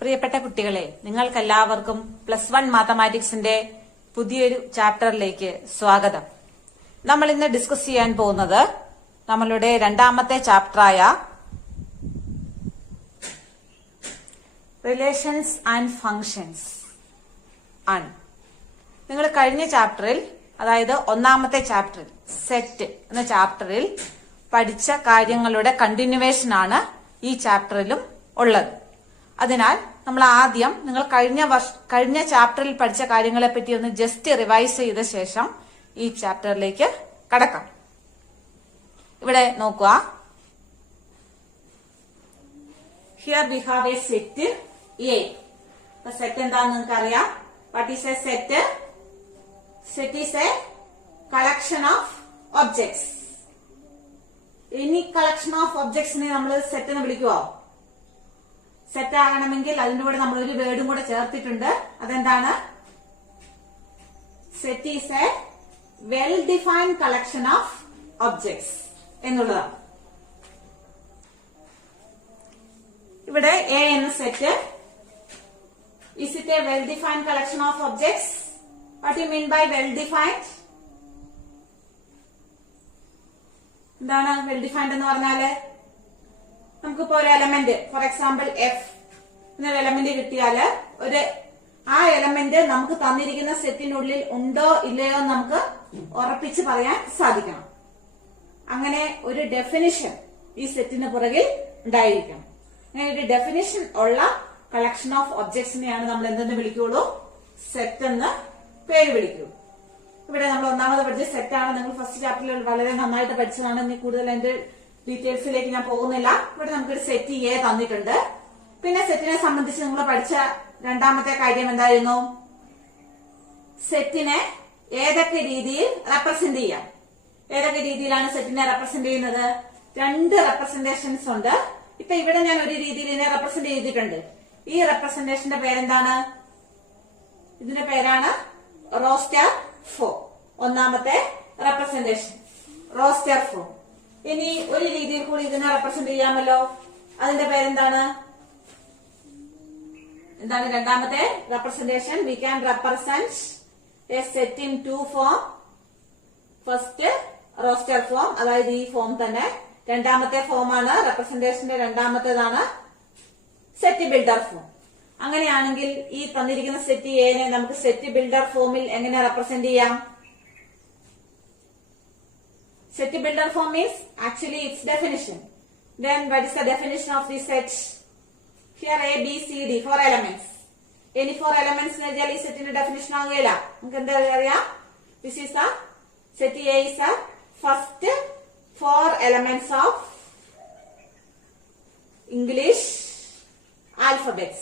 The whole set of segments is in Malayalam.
പ്രിയപ്പെട്ട കുട്ടികളെ, നിങ്ങൾക്കെല്ലാവർക്കും +1 മാത്തമാറ്റിക്സിന്റെ പുതിയൊരു ചാപ്റ്ററിലേക്ക് സ്വാഗതം. നമ്മൾ ഇന്ന് ഡിസ്കസ് ചെയ്യാൻ പോകുന്നത് നമ്മളുടെ രണ്ടാമത്തെ ചാപ്റ്ററായ റിലേഷൻസ് ആൻഡ് ഫങ്ഷൻസ് ആണ്. നിങ്ങൾ കഴിഞ്ഞ ചാപ്റ്ററിൽ, അതായത് ഒന്നാമത്തെ ചാപ്റ്ററിൽ സെറ്റ് എന്ന ചാപ്റ്ററിൽ പഠിച്ച കാര്യങ്ങളുടെ കണ്ടിന്യൂവേഷൻ ആണ് ഈ ചാപ്റ്ററിലും ഉള്ളത്. അതിനാൽ നമ്മൾ ആദ്യം നിങ്ങൾ കഴിഞ്ഞ ചാപ്റ്ററിൽ പഠിച്ച കാര്യങ്ങളെ പറ്റി ഒന്ന് ജസ്റ്റ് റിവൈസ് ചെയ്ത ശേഷം ഈ ചാപ്റ്ററിലേക്ക് കടക്കാം. ഇവിടെ നോക്കുക. Here we have a set A. Set എന്താണെന്ന് നിങ്ങൾക്ക് അറിയാം. What is a set? Set is a collection of objects. Any collection of ഒബ്ജക്ട്സിനെ നമ്മൾ സെറ്റ് എന്ന് വിളിക്കുവോ? സെറ്റ് ആകണമെങ്കിൽ അതിന്റെ കൂടെ നമ്മൾ ഒരു വേർഡും കൂടെ ചേർത്തിട്ടുണ്ട്. അതെന്താണ്? Set is A well defined collection of objects എന്നുള്ളതാണ്. ഇവിടെ എ എന്ന set, is it a well defined collection of objects? What do you mean by well defined? എന്താണ് വെൽ ഡിഫൈൻഡ് എന്ന് പറഞ്ഞാല്? നമുക്കിപ്പോ ഒരു എലമെന്റ്, ഫോർ എക്സാമ്പിൾ എഫ് എന്നൊരു എലമെന്റ് കിട്ടിയാല് ആ എലമെന്റ് നമുക്ക് തന്നിരിക്കുന്ന സെറ്റിനുള്ളിൽ ഉണ്ടോ ഇല്ലയോ എന്ന് നമുക്ക് ഉറപ്പിച്ച് പറയാൻ സാധിക്കണം. അങ്ങനെ ഒരു ഡെഫിനിഷൻ ഈ സെറ്റിന് പുറകിൽ ഉണ്ടായിരിക്കണം. അങ്ങനെ ഒരു ഡെഫിനിഷൻ ഉള്ള കളക്ഷൻ ഓഫ് ഒബ്ജക്ട്സിനെയാണ് നമ്മൾ എന്തെന്ന് വിളിക്കുള്ളൂ? സെറ്റ് എന്ന് പേര് വിളിക്കൂ. ഇവിടെ നമ്മൾ ഒന്നാമത് പഠിച്ച സെറ്റാണ്. നിങ്ങൾ ഫസ്റ്റ് ചാപ്റ്ററിൽ വളരെ നന്നായിട്ട് പഠിച്ചതാണ്. ഇനി കൂടുതൽ എന്റെ ഡീറ്റെയിൽസിലേക്ക് ഞാൻ പോകുന്നില്ല. ഇവിടെ നമുക്കൊരു സെറ്റ് എ തന്നിട്ടുണ്ട്. പിന്നെ സെറ്റിനെ സംബന്ധിച്ച് നിങ്ങൾ പഠിച്ച രണ്ടാമത്തെ കാര്യം എന്തായിരുന്നു? സെറ്റിനെ ഏതൊക്കെ രീതിയിൽ റെപ്രസെന്റ് ചെയ്യാം. ഏതൊക്കെ രീതിയിലാണ് സെറ്റിനെ റെപ്രസെന്റ് ചെയ്യുന്നത്? രണ്ട് റെപ്രസെന്റേഷൻസ് ഉണ്ട്. ഇപ്പൊ ഇവിടെ ഞാൻ ഒരു രീതിയിൽ ഇതിനെ റെപ്രസെന്റ് ചെയ്തിട്ടുണ്ട്. ഈ റെപ്രസെന്റേഷന്റെ പേരെന്താണ്? ഇതിന്റെ പേരാണ് റോസ്റ്റർ ഫോം. ഒന്നാമത്തെ റെപ്രസെന്റേഷൻ റോസ്റ്റർ ഫോം. ഇനി ഒരു രീതിയിൽ കൂടി ഇതിനെ റെപ്രസെന്റ് ചെയ്യാമല്ലോ. അതിന്റെ പേരെന്താണ്? എന്താണ് രണ്ടാമത്തെ representation? We can represent a set in two form. First roster form, അതായത് ഈ ഫോം തന്നെ. രണ്ടാമത്തെ ഫോമാണ് റെപ്രസെന്റേഷന്റെ രണ്ടാമത്തേതാണ് സെറ്റ് ബിൽഡർ ഫോം. അങ്ങനെയാണെങ്കിൽ ഈ തന്നിരിക്കുന്ന സെറ്റ് എനെ നമുക്ക് സെറ്റ് ബിൽഡർ ഫോമിൽ എങ്ങനെ റെപ്രസെന്റ് ചെയ്യാം? Set builder form means actually its definition. Then what is the definition of the set? Here A, B, C, D, 4 elements. Any 4 elements in set in the definition agayilla. This is the set A is the first 4 elements of English alphabets.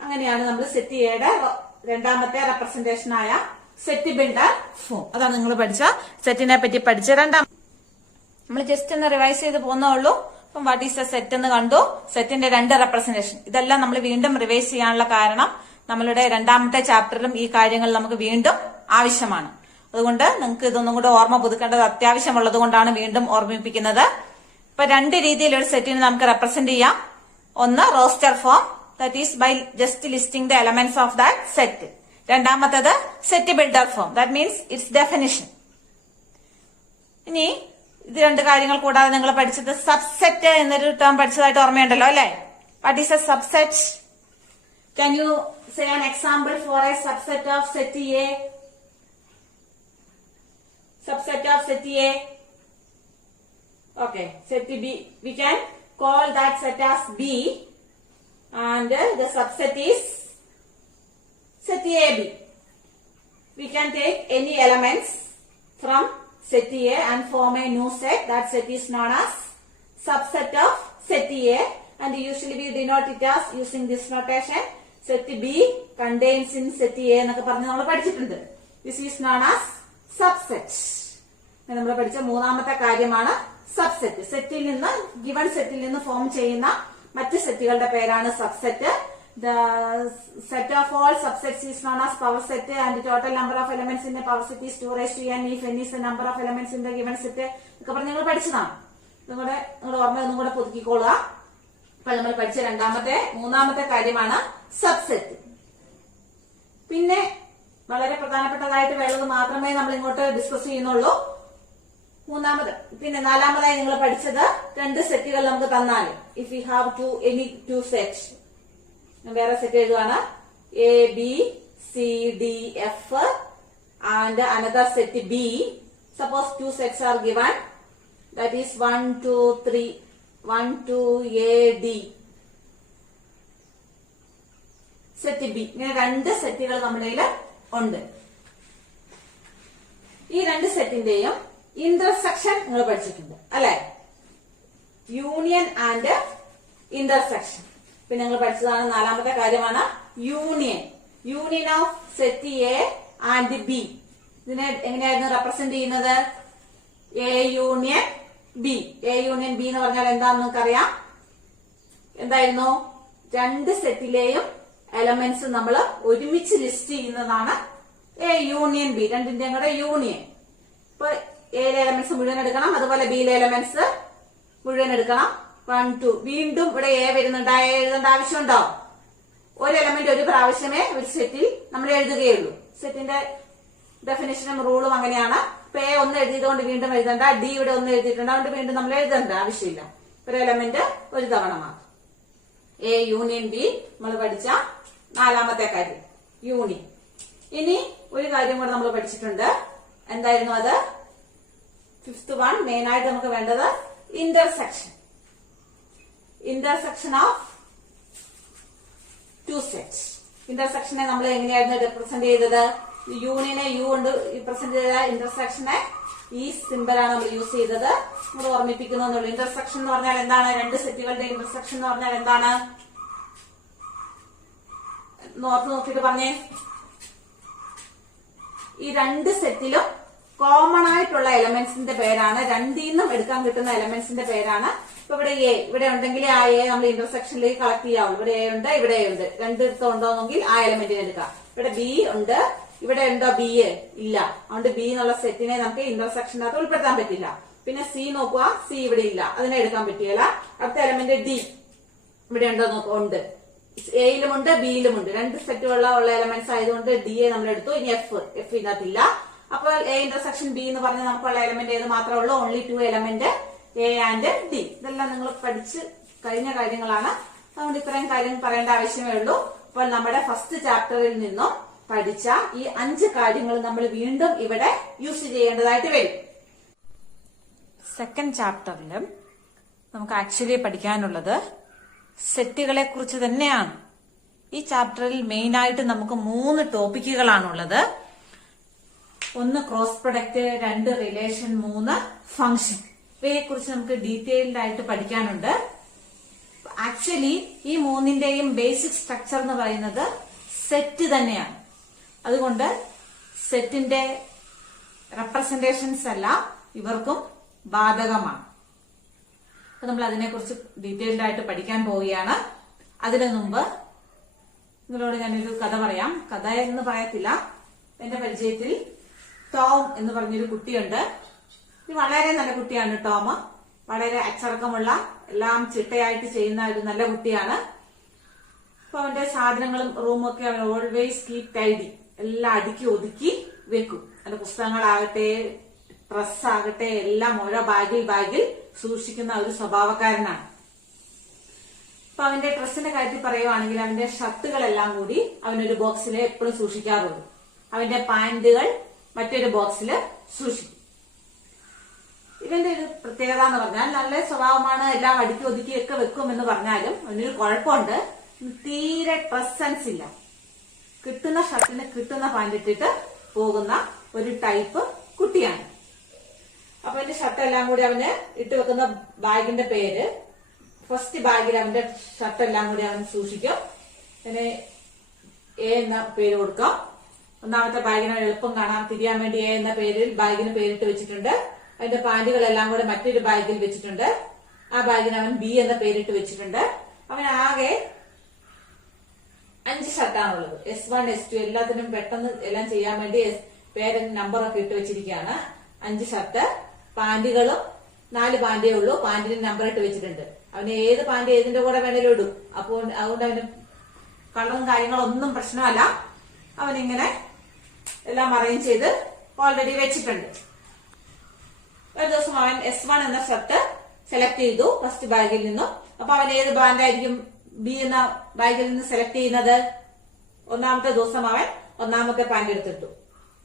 അങ്ങനെയാണ് നമ്മൾ സെറ്റ് എയുടെ രണ്ടാമത്തെ റെപ്രസെന്റേഷൻ ആയ സെറ്റ് ബിൽഡർ ഫോം. അതാണ് നിങ്ങൾ പഠിച്ച സെറ്റിനെ പറ്റി പഠിച്ച രണ്ടാം. നമ്മൾ ജസ്റ്റ് ഒന്ന് റിവൈസ് ചെയ്ത് പോകുന്നുള്ളൂ. അപ്പം വാട്ട് ഈസ് എ സെറ്റ് എന്ന് കണ്ടു. സെറ്റിന്റെ രണ്ട് റെപ്രസെന്റേഷൻ. ഇതെല്ലാം നമ്മൾ വീണ്ടും റിവൈസ് ചെയ്യാനുള്ള കാരണം നമ്മളുടെ രണ്ടാമത്തെ ചാപ്റ്ററിലും ഈ കാര്യങ്ങൾ നമുക്ക് വീണ്ടും ആവശ്യമാണ്. അതുകൊണ്ട് നിങ്ങൾക്ക് ഇതൊന്നും കൂടെ ഓർമ്മ പുതുക്കേണ്ടത് അത്യാവശ്യമുള്ളത് കൊണ്ടാണ് വീണ്ടും ഓർമ്മിപ്പിക്കുന്നത്. ഇപ്പൊ രണ്ട് രീതിയിൽ ഒരു സെറ്റിനെ നമുക്ക് റെപ്രസെന്റ് ചെയ്യാം. ഒന്ന് roster form, that is by just listing the elements of that set. രണ്ടാമത്തേത് set builder form, that means it's definition. ഇനി ഇത് രണ്ട് കാര്യങ്ങൾ കൂടാതെ നിങ്ങൾ പഠിച്ചത് സബ്സെറ്റ് എന്നൊരു ടേം പഠിച്ചതായിട്ട് ഓർമ്മയുണ്ടല്ലോ അല്ലെ? What is A subset? Can you say an example for A subset of set A? Subset of set A. Okay, set B. We can call that set as B, and the subset is set AB. We can take any elements from set A and form a new set. That set is known as subset of set A, and usually we denote it as using this notation. Set B contains in set A എന്നൊക്കെ പറഞ്ഞ് നമ്മൾ പഠിച്ചിട്ടുണ്ട്. This is known as subset. നമ്മൾ പഠിച്ച മൂന്നാമത്തെ കാര്യമാണ് സബ്സെറ്റ്. സെറ്റിൽ നിന്ന്, ഗിവൺ സെറ്റിൽ നിന്ന് ഫോം ചെയ്യുന്ന മറ്റ് സെറ്റുകളുടെ പേരാണ് subset. The set of all subsets is known as power set, and the total number of elements in the power set is 2 raised to n if n is the number of elements in the given set. ഒക്കെ പറഞ്ഞ് നിങ്ങൾ പഠിച്ചതാണ്. നിങ്ങളുടെ ഓർമ്മ ഒന്നും കൂടെ പുതുക്കിക്കോളുക. അപ്പോൾ നമ്മൾ പഠിച്ച മൂന്നാമത്തെ കാര്യമാണ് സബ്സെറ്റ്. പിന്നെ വളരെ പ്രധാനപ്പെട്ടതായിട്ട് വേണ്ടത് മാത്രമേ നമ്മൾ ഇങ്ങോട്ട് ഡിസ്കസ് ചെയ്യുന്നുള്ളൂ. നാലാമതായി നിങ്ങൾ പഠിച്ചത് രണ്ട് സെറ്റുകൾ നമുക്ക് തന്നാലും, if you have any two set, വേറെ സെറ്റ് എഴുതുവാണ്, A B C D F and another set B. Suppose two sets are given, that is 1 2 3 1 2 A D, set B. ഇങ്ങനെ രണ്ട് സെറ്റുകൾ നമ്മുടെ കയ്യിൽ ഉണ്ട്. ഈ രണ്ട് സെറ്റിന്റെയും ഇന്റർസെക്ഷൻ നിങ്ങൾ പഠിച്ചിട്ടുണ്ട് അല്ലെ? Union and intersection. പിന്നെ നിങ്ങൾ പഠിച്ചതാണ് നാലാമത്തെ കാര്യമാണ് union. Union of set A and B. ഇതിനെ എങ്ങനെയായിരുന്നു റെപ്രസെന്റ് ചെയ്യുന്നത്? A union B. A union B എന്ന് പറഞ്ഞാൽ എന്താണെന്ന് നിങ്ങൾക്കറിയാം. എന്തായിരുന്നു? രണ്ട് സെറ്റിലെയും എലമെന്റ്സ് നമ്മൾ ഒരുമിച്ച് ലിസ്റ്റ് ചെയ്യുന്നതാണ് എ യൂണിയൻ ബി. രണ്ടിന്റെയും കൂടെ യൂണിയൻ. ഇപ്പൊ എയിലെ എലമെന്റ്സ് മുഴുവൻ എടുക്കണം, അതുപോലെ ബിയിലെ എലമെന്റ്സ് മുഴുവൻ എടുക്കണം. 1 2. വീണ്ടും ഇവിടെ എ വരുന്നുണ്ട്. എ എഴുതേണ്ട ആവശ്യമുണ്ടോ? ഒരു എലമെന്റ് ഒരു പ്രാവശ്യമേ ഒരു സെറ്റിൽ നമ്മൾ എഴുതുകയുള്ളൂ. സെറ്റിന്റെ ഡെഫിനിഷനും റൂളും അങ്ങനെയാണ്. ഇപ്പൊ എ ഒന്ന് എഴുതിയതുകൊണ്ട് വീണ്ടും എഴുതണ്ട, ഡി ഇവിടെ ഒന്ന് എഴുതിയിട്ടുണ്ട്, അതുകൊണ്ട് വീണ്ടും നമ്മൾ എഴുതേണ്ട ആവശ്യമില്ല. ഒരു എലമെന്റ് ഒരു തവണ മാത്രം. എ യൂണിയൻ ബി നമ്മൾ പഠിച്ച നാലാമത്തെ കാര്യം യൂണിയൻ. ഇനി ഒരു കാര്യം കൂടെ നമ്മൾ പഠിച്ചിട്ടുണ്ട്. എന്തായിരുന്നു അത്? Fifth one. മെയിൻ ആയിട്ട് നമുക്ക് വേണ്ടത് intersection. Intersection of two sets. ഇന്റർസെക്ഷനെ നമ്മൾ എങ്ങനെയായിരുന്നു റെപ്രസെന്റ് ചെയ്തത്? യൂണിയനെ യു കൊണ്ട് റെപ്രസെന്റ് ചെയ്ത ഇന്റർസെക്ഷനെ ഈ സിമ്പലാണ് നമ്മൾ യൂസ് ചെയ്തത്. നമ്മൾ ഓർമ്മിപ്പിക്കുന്നു. ഇന്റർസെക്ഷൻ എന്ന് പറഞ്ഞാൽ എന്താണ്? രണ്ട് സെറ്റുകളുടെ ഇന്റർസെക്ഷൻ എന്ന് പറഞ്ഞാൽ എന്താണ്? നോക്കിയിട്ട് പറഞ്ഞേ. ഈ രണ്ട് സെറ്റിലും കോമൺ ആയിട്ടുള്ള എലമെന്റ്സിന്റെ പേരാണ്, രണ്ടിൽ നിന്നും എടുക്കാൻ കിട്ടുന്ന എലമെന്റ്സിന്റെ പേരാണ്. ഇപ്പൊ ഇവിടെ ഉണ്ടെങ്കിൽ ആ എ നമ്മൾ ഇന്റർസെക്ഷനിലേക്ക് കളക്ട് ചെയ്യാവുള്ളൂ. ഇവിടെ എ ഉണ്ട്, ഇവിടെ എ ഉണ്ട്, രണ്ടിടത്തും ഉണ്ടോന്നെങ്കിൽ ആ എലമെന്റിനെ എടുക്കാം. ഇവിടെ ബി ഉണ്ട്, ഇവിടെ ഉണ്ടോ ബി? ഇല്ല. അതുകൊണ്ട് ബി എന്നുള്ള സെറ്റിനെ നമുക്ക് ഇന്റർസെക്ഷനകത്ത് ഉൾപ്പെടുത്താൻ പറ്റില്ല. പിന്നെ സി നോക്കുക, സി ഇവിടെ ഇല്ല, അതിനെ എടുക്കാൻ പറ്റിയല്ല. അടുത്ത എലമെന്റ് ഡി ഇവിടെ ഉണ്ടോ നോക്കുക, ഉണ്ട്. എയിലുമുണ്ട് ബിയിലുമുണ്ട്, രണ്ട് സെറ്റുള്ള എലമെന്റ്സ് ആയതുകൊണ്ട് ഡി എ നമ്മൾ എടുത്തു. ഇനി എഫ് ഇതിനകത്തില്ല. അപ്പോൾ എ ഇന്റർസെക്ഷൻ ബി എന്ന് പറഞ്ഞാൽ നമുക്കുള്ള എലമെന്റ് ഏത് മാത്രമേ ഉള്ളൂ? Only 2 element, A and D. ഇതെല്ലാം നിങ്ങൾ പഠിച്ച് കഴിഞ്ഞ കാര്യങ്ങളാണ്. അതുകൊണ്ട് ഇത്രയും കാര്യം പറയേണ്ട ആവശ്യമേ ഉള്ളൂ. അപ്പോൾ നമ്മുടെ ഫസ്റ്റ് ചാപ്റ്ററിൽ നിന്നും പഠിച്ച ഈ 5 കാര്യങ്ങൾ നമ്മൾ വീണ്ടും ഇവിടെ യൂസ് ചെയ്യേണ്ടതായിട്ട് വരും. സെക്കൻഡ് ചാപ്റ്ററിലും നമുക്ക് ആക്ച്വലി പഠിക്കാനുള്ളത് സെറ്റുകളെ കുറിച്ച് തന്നെയാണ്. ഈ ചാപ്റ്ററിൽ മെയിൻ ആയിട്ട് നമുക്ക് 3 ടോപ്പിക്കുകളാണുള്ളത്. 1 ക്രോസ് പ്രൊഡക്റ്റ്, 2 റിലേഷൻ, 3 ഫംഗ്ഷൻ. ഇവയെ കുറിച്ച് നമുക്ക് ഡീറ്റെയിൽഡ് ആയിട്ട് പഠിക്കാനുണ്ട്. ആക്ച്വലി ഈ 3ന്റെയും ബേസിക് സ്ട്രക്ചർ എന്ന് പറയുന്നത് സെറ്റ് തന്നെയാണ്. അതുകൊണ്ട് സെറ്റിന്റെ റെപ്രസെന്റേഷൻസ് എല്ലാം ഇവർക്കും ബാധകമാണ്. അപ്പൊ നമ്മൾ അതിനെക്കുറിച്ച് ഡീറ്റെയിൽഡ് ആയിട്ട് പഠിക്കാൻ പോവുകയാണ്. അതിനു മുമ്പ് നിങ്ങളോട് ഞാനൊരു കഥ പറയാം. കഥ എന്ന് പറയത്തില്ല, എന്റെ പരിചയത്തിൽ ടോം എന്ന് പറഞ്ഞൊരു കുട്ടിയുണ്ട്. ഇത് വളരെ നല്ല കുട്ടിയാണ് ടോം. വളരെ അച്ചടക്കമുള്ള, എല്ലാം ചിട്ടയായിട്ട് ചെയ്യുന്ന ഒരു നല്ല കുട്ടിയാണ്. അപ്പൊ അവന്റെ സാധനങ്ങളും റൂമൊക്കെ അവൻ ഓൾവേസ് കീപ് ടൈഡി, എല്ലാം അടുക്കി ഒതുക്കി വെക്കും. അതിന്റെ പുസ്തകങ്ങളാകട്ടെ ഡ്രസ്സാകട്ടെ എല്ലാം ഓരോ ബാഗിൽ സൂക്ഷിക്കുന്ന ഒരു സ്വഭാവക്കാരനാണ്. അപ്പൊ അവന്റെ ഡ്രസ്സിന്റെ കാര്യത്തിൽ പറയുവാണെങ്കിൽ അവന്റെ ഷർട്ടുകളെല്ലാം കൂടി അവനൊരു ബോക്സിൽ എപ്പോഴും സൂക്ഷിക്കാറുള്ളൂ. അവന്റെ പാന്റുകൾ മറ്റൊരു ബോക്സിൽ സൂക്ഷിക്കും. ഇവന്റെ ഒരു പ്രത്യേകത എന്ന് പറഞ്ഞാൽ നല്ല സ്വഭാവമാണ്, എല്ലാം അടുക്കി ഒതുക്കിയൊക്കെ വെക്കും എന്ന് പറഞ്ഞാലും അവനൊരു കുഴപ്പമുണ്ട്, തീരെ ഡ്രസ് സെൻസ് ഇല്ല. കിട്ടുന്ന ഷർട്ടിന് കിട്ടുന്ന പാന്റ് ഇട്ടിട്ട് പോകുന്ന ഒരു ടൈപ്പ് കുട്ടിയാണ്. അപ്പൊ അവന്റെ ഷർട്ട് എല്ലാം കൂടി അവന് ഇട്ട് വെക്കുന്ന ബാഗിന്റെ പേര്, ഫസ്റ്റ് ബാഗിൽ അവന്റെ ഷർട്ട് എല്ലാം കൂടി അവൻ സൂക്ഷിക്കും. പിന്നെ എ എന്ന പേര് കൊടുക്കാം. ഒന്നാമത്തെ ബാഗിന് എളുപ്പം കാണാൻ തിരിയാൻ വേണ്ടി എ എന്ന പേരിൽ ബാഗിന് പേരിട്ട് വെച്ചിട്ടുണ്ട്. അതിന്റെ പാന്റുകളെല്ലാം കൂടെ മറ്റൊരു ബാഗിൽ വെച്ചിട്ടുണ്ട്. ആ ബാഗിന് അവൻ ബി എന്ന പേരിട്ട് വെച്ചിട്ടുണ്ട്. അവൻ ആകെ 5 ഷർട്ടാണുള്ളത്. S1 S2 എല്ലാത്തിനും പെട്ടെന്ന് എല്ലാം ചെയ്യാൻ വേണ്ടി പേരും നമ്പറൊക്കെ ഇട്ട് വെച്ചിരിക്കുകയാണ്. 5 ഷർട്ട്, പാന്റുകളും 4 പാന്റേ ഉള്ളൂ. പാന്റിന് നമ്പർ ഇട്ട് വെച്ചിട്ടുണ്ട്. അവന് ഏത് പാന്റ് ഏതിന്റെ കൂടെ വേണേലും ഇടും. അപ്പോൾ അതുകൊണ്ട് അവന് കളറും കാര്യങ്ങളൊന്നും പ്രശ്നമല്ല. അവനിങ്ങനെ എല്ലാം അറേഞ്ച് ചെയ്ത് ഓൾറെഡി വെച്ചിട്ടുണ്ട്. ഒരു ദിവസം അവൻ S1 എന്ന ഷർട്ട് സെലക്ട് ചെയ്തു ഫസ്റ്റ് ബാഗിൽ നിന്നും. അപ്പൊ അവൻ ഏത് ബാൻഡായിരിക്കും B എന്ന ബാഗിൽ നിന്ന് സെലക്ട് ചെയ്യുന്നത്? ഒന്നാമത്തെ ദിവസം അവൻ ഒന്നാമത്തെ പാന്റ് എടുത്തിട്ടു.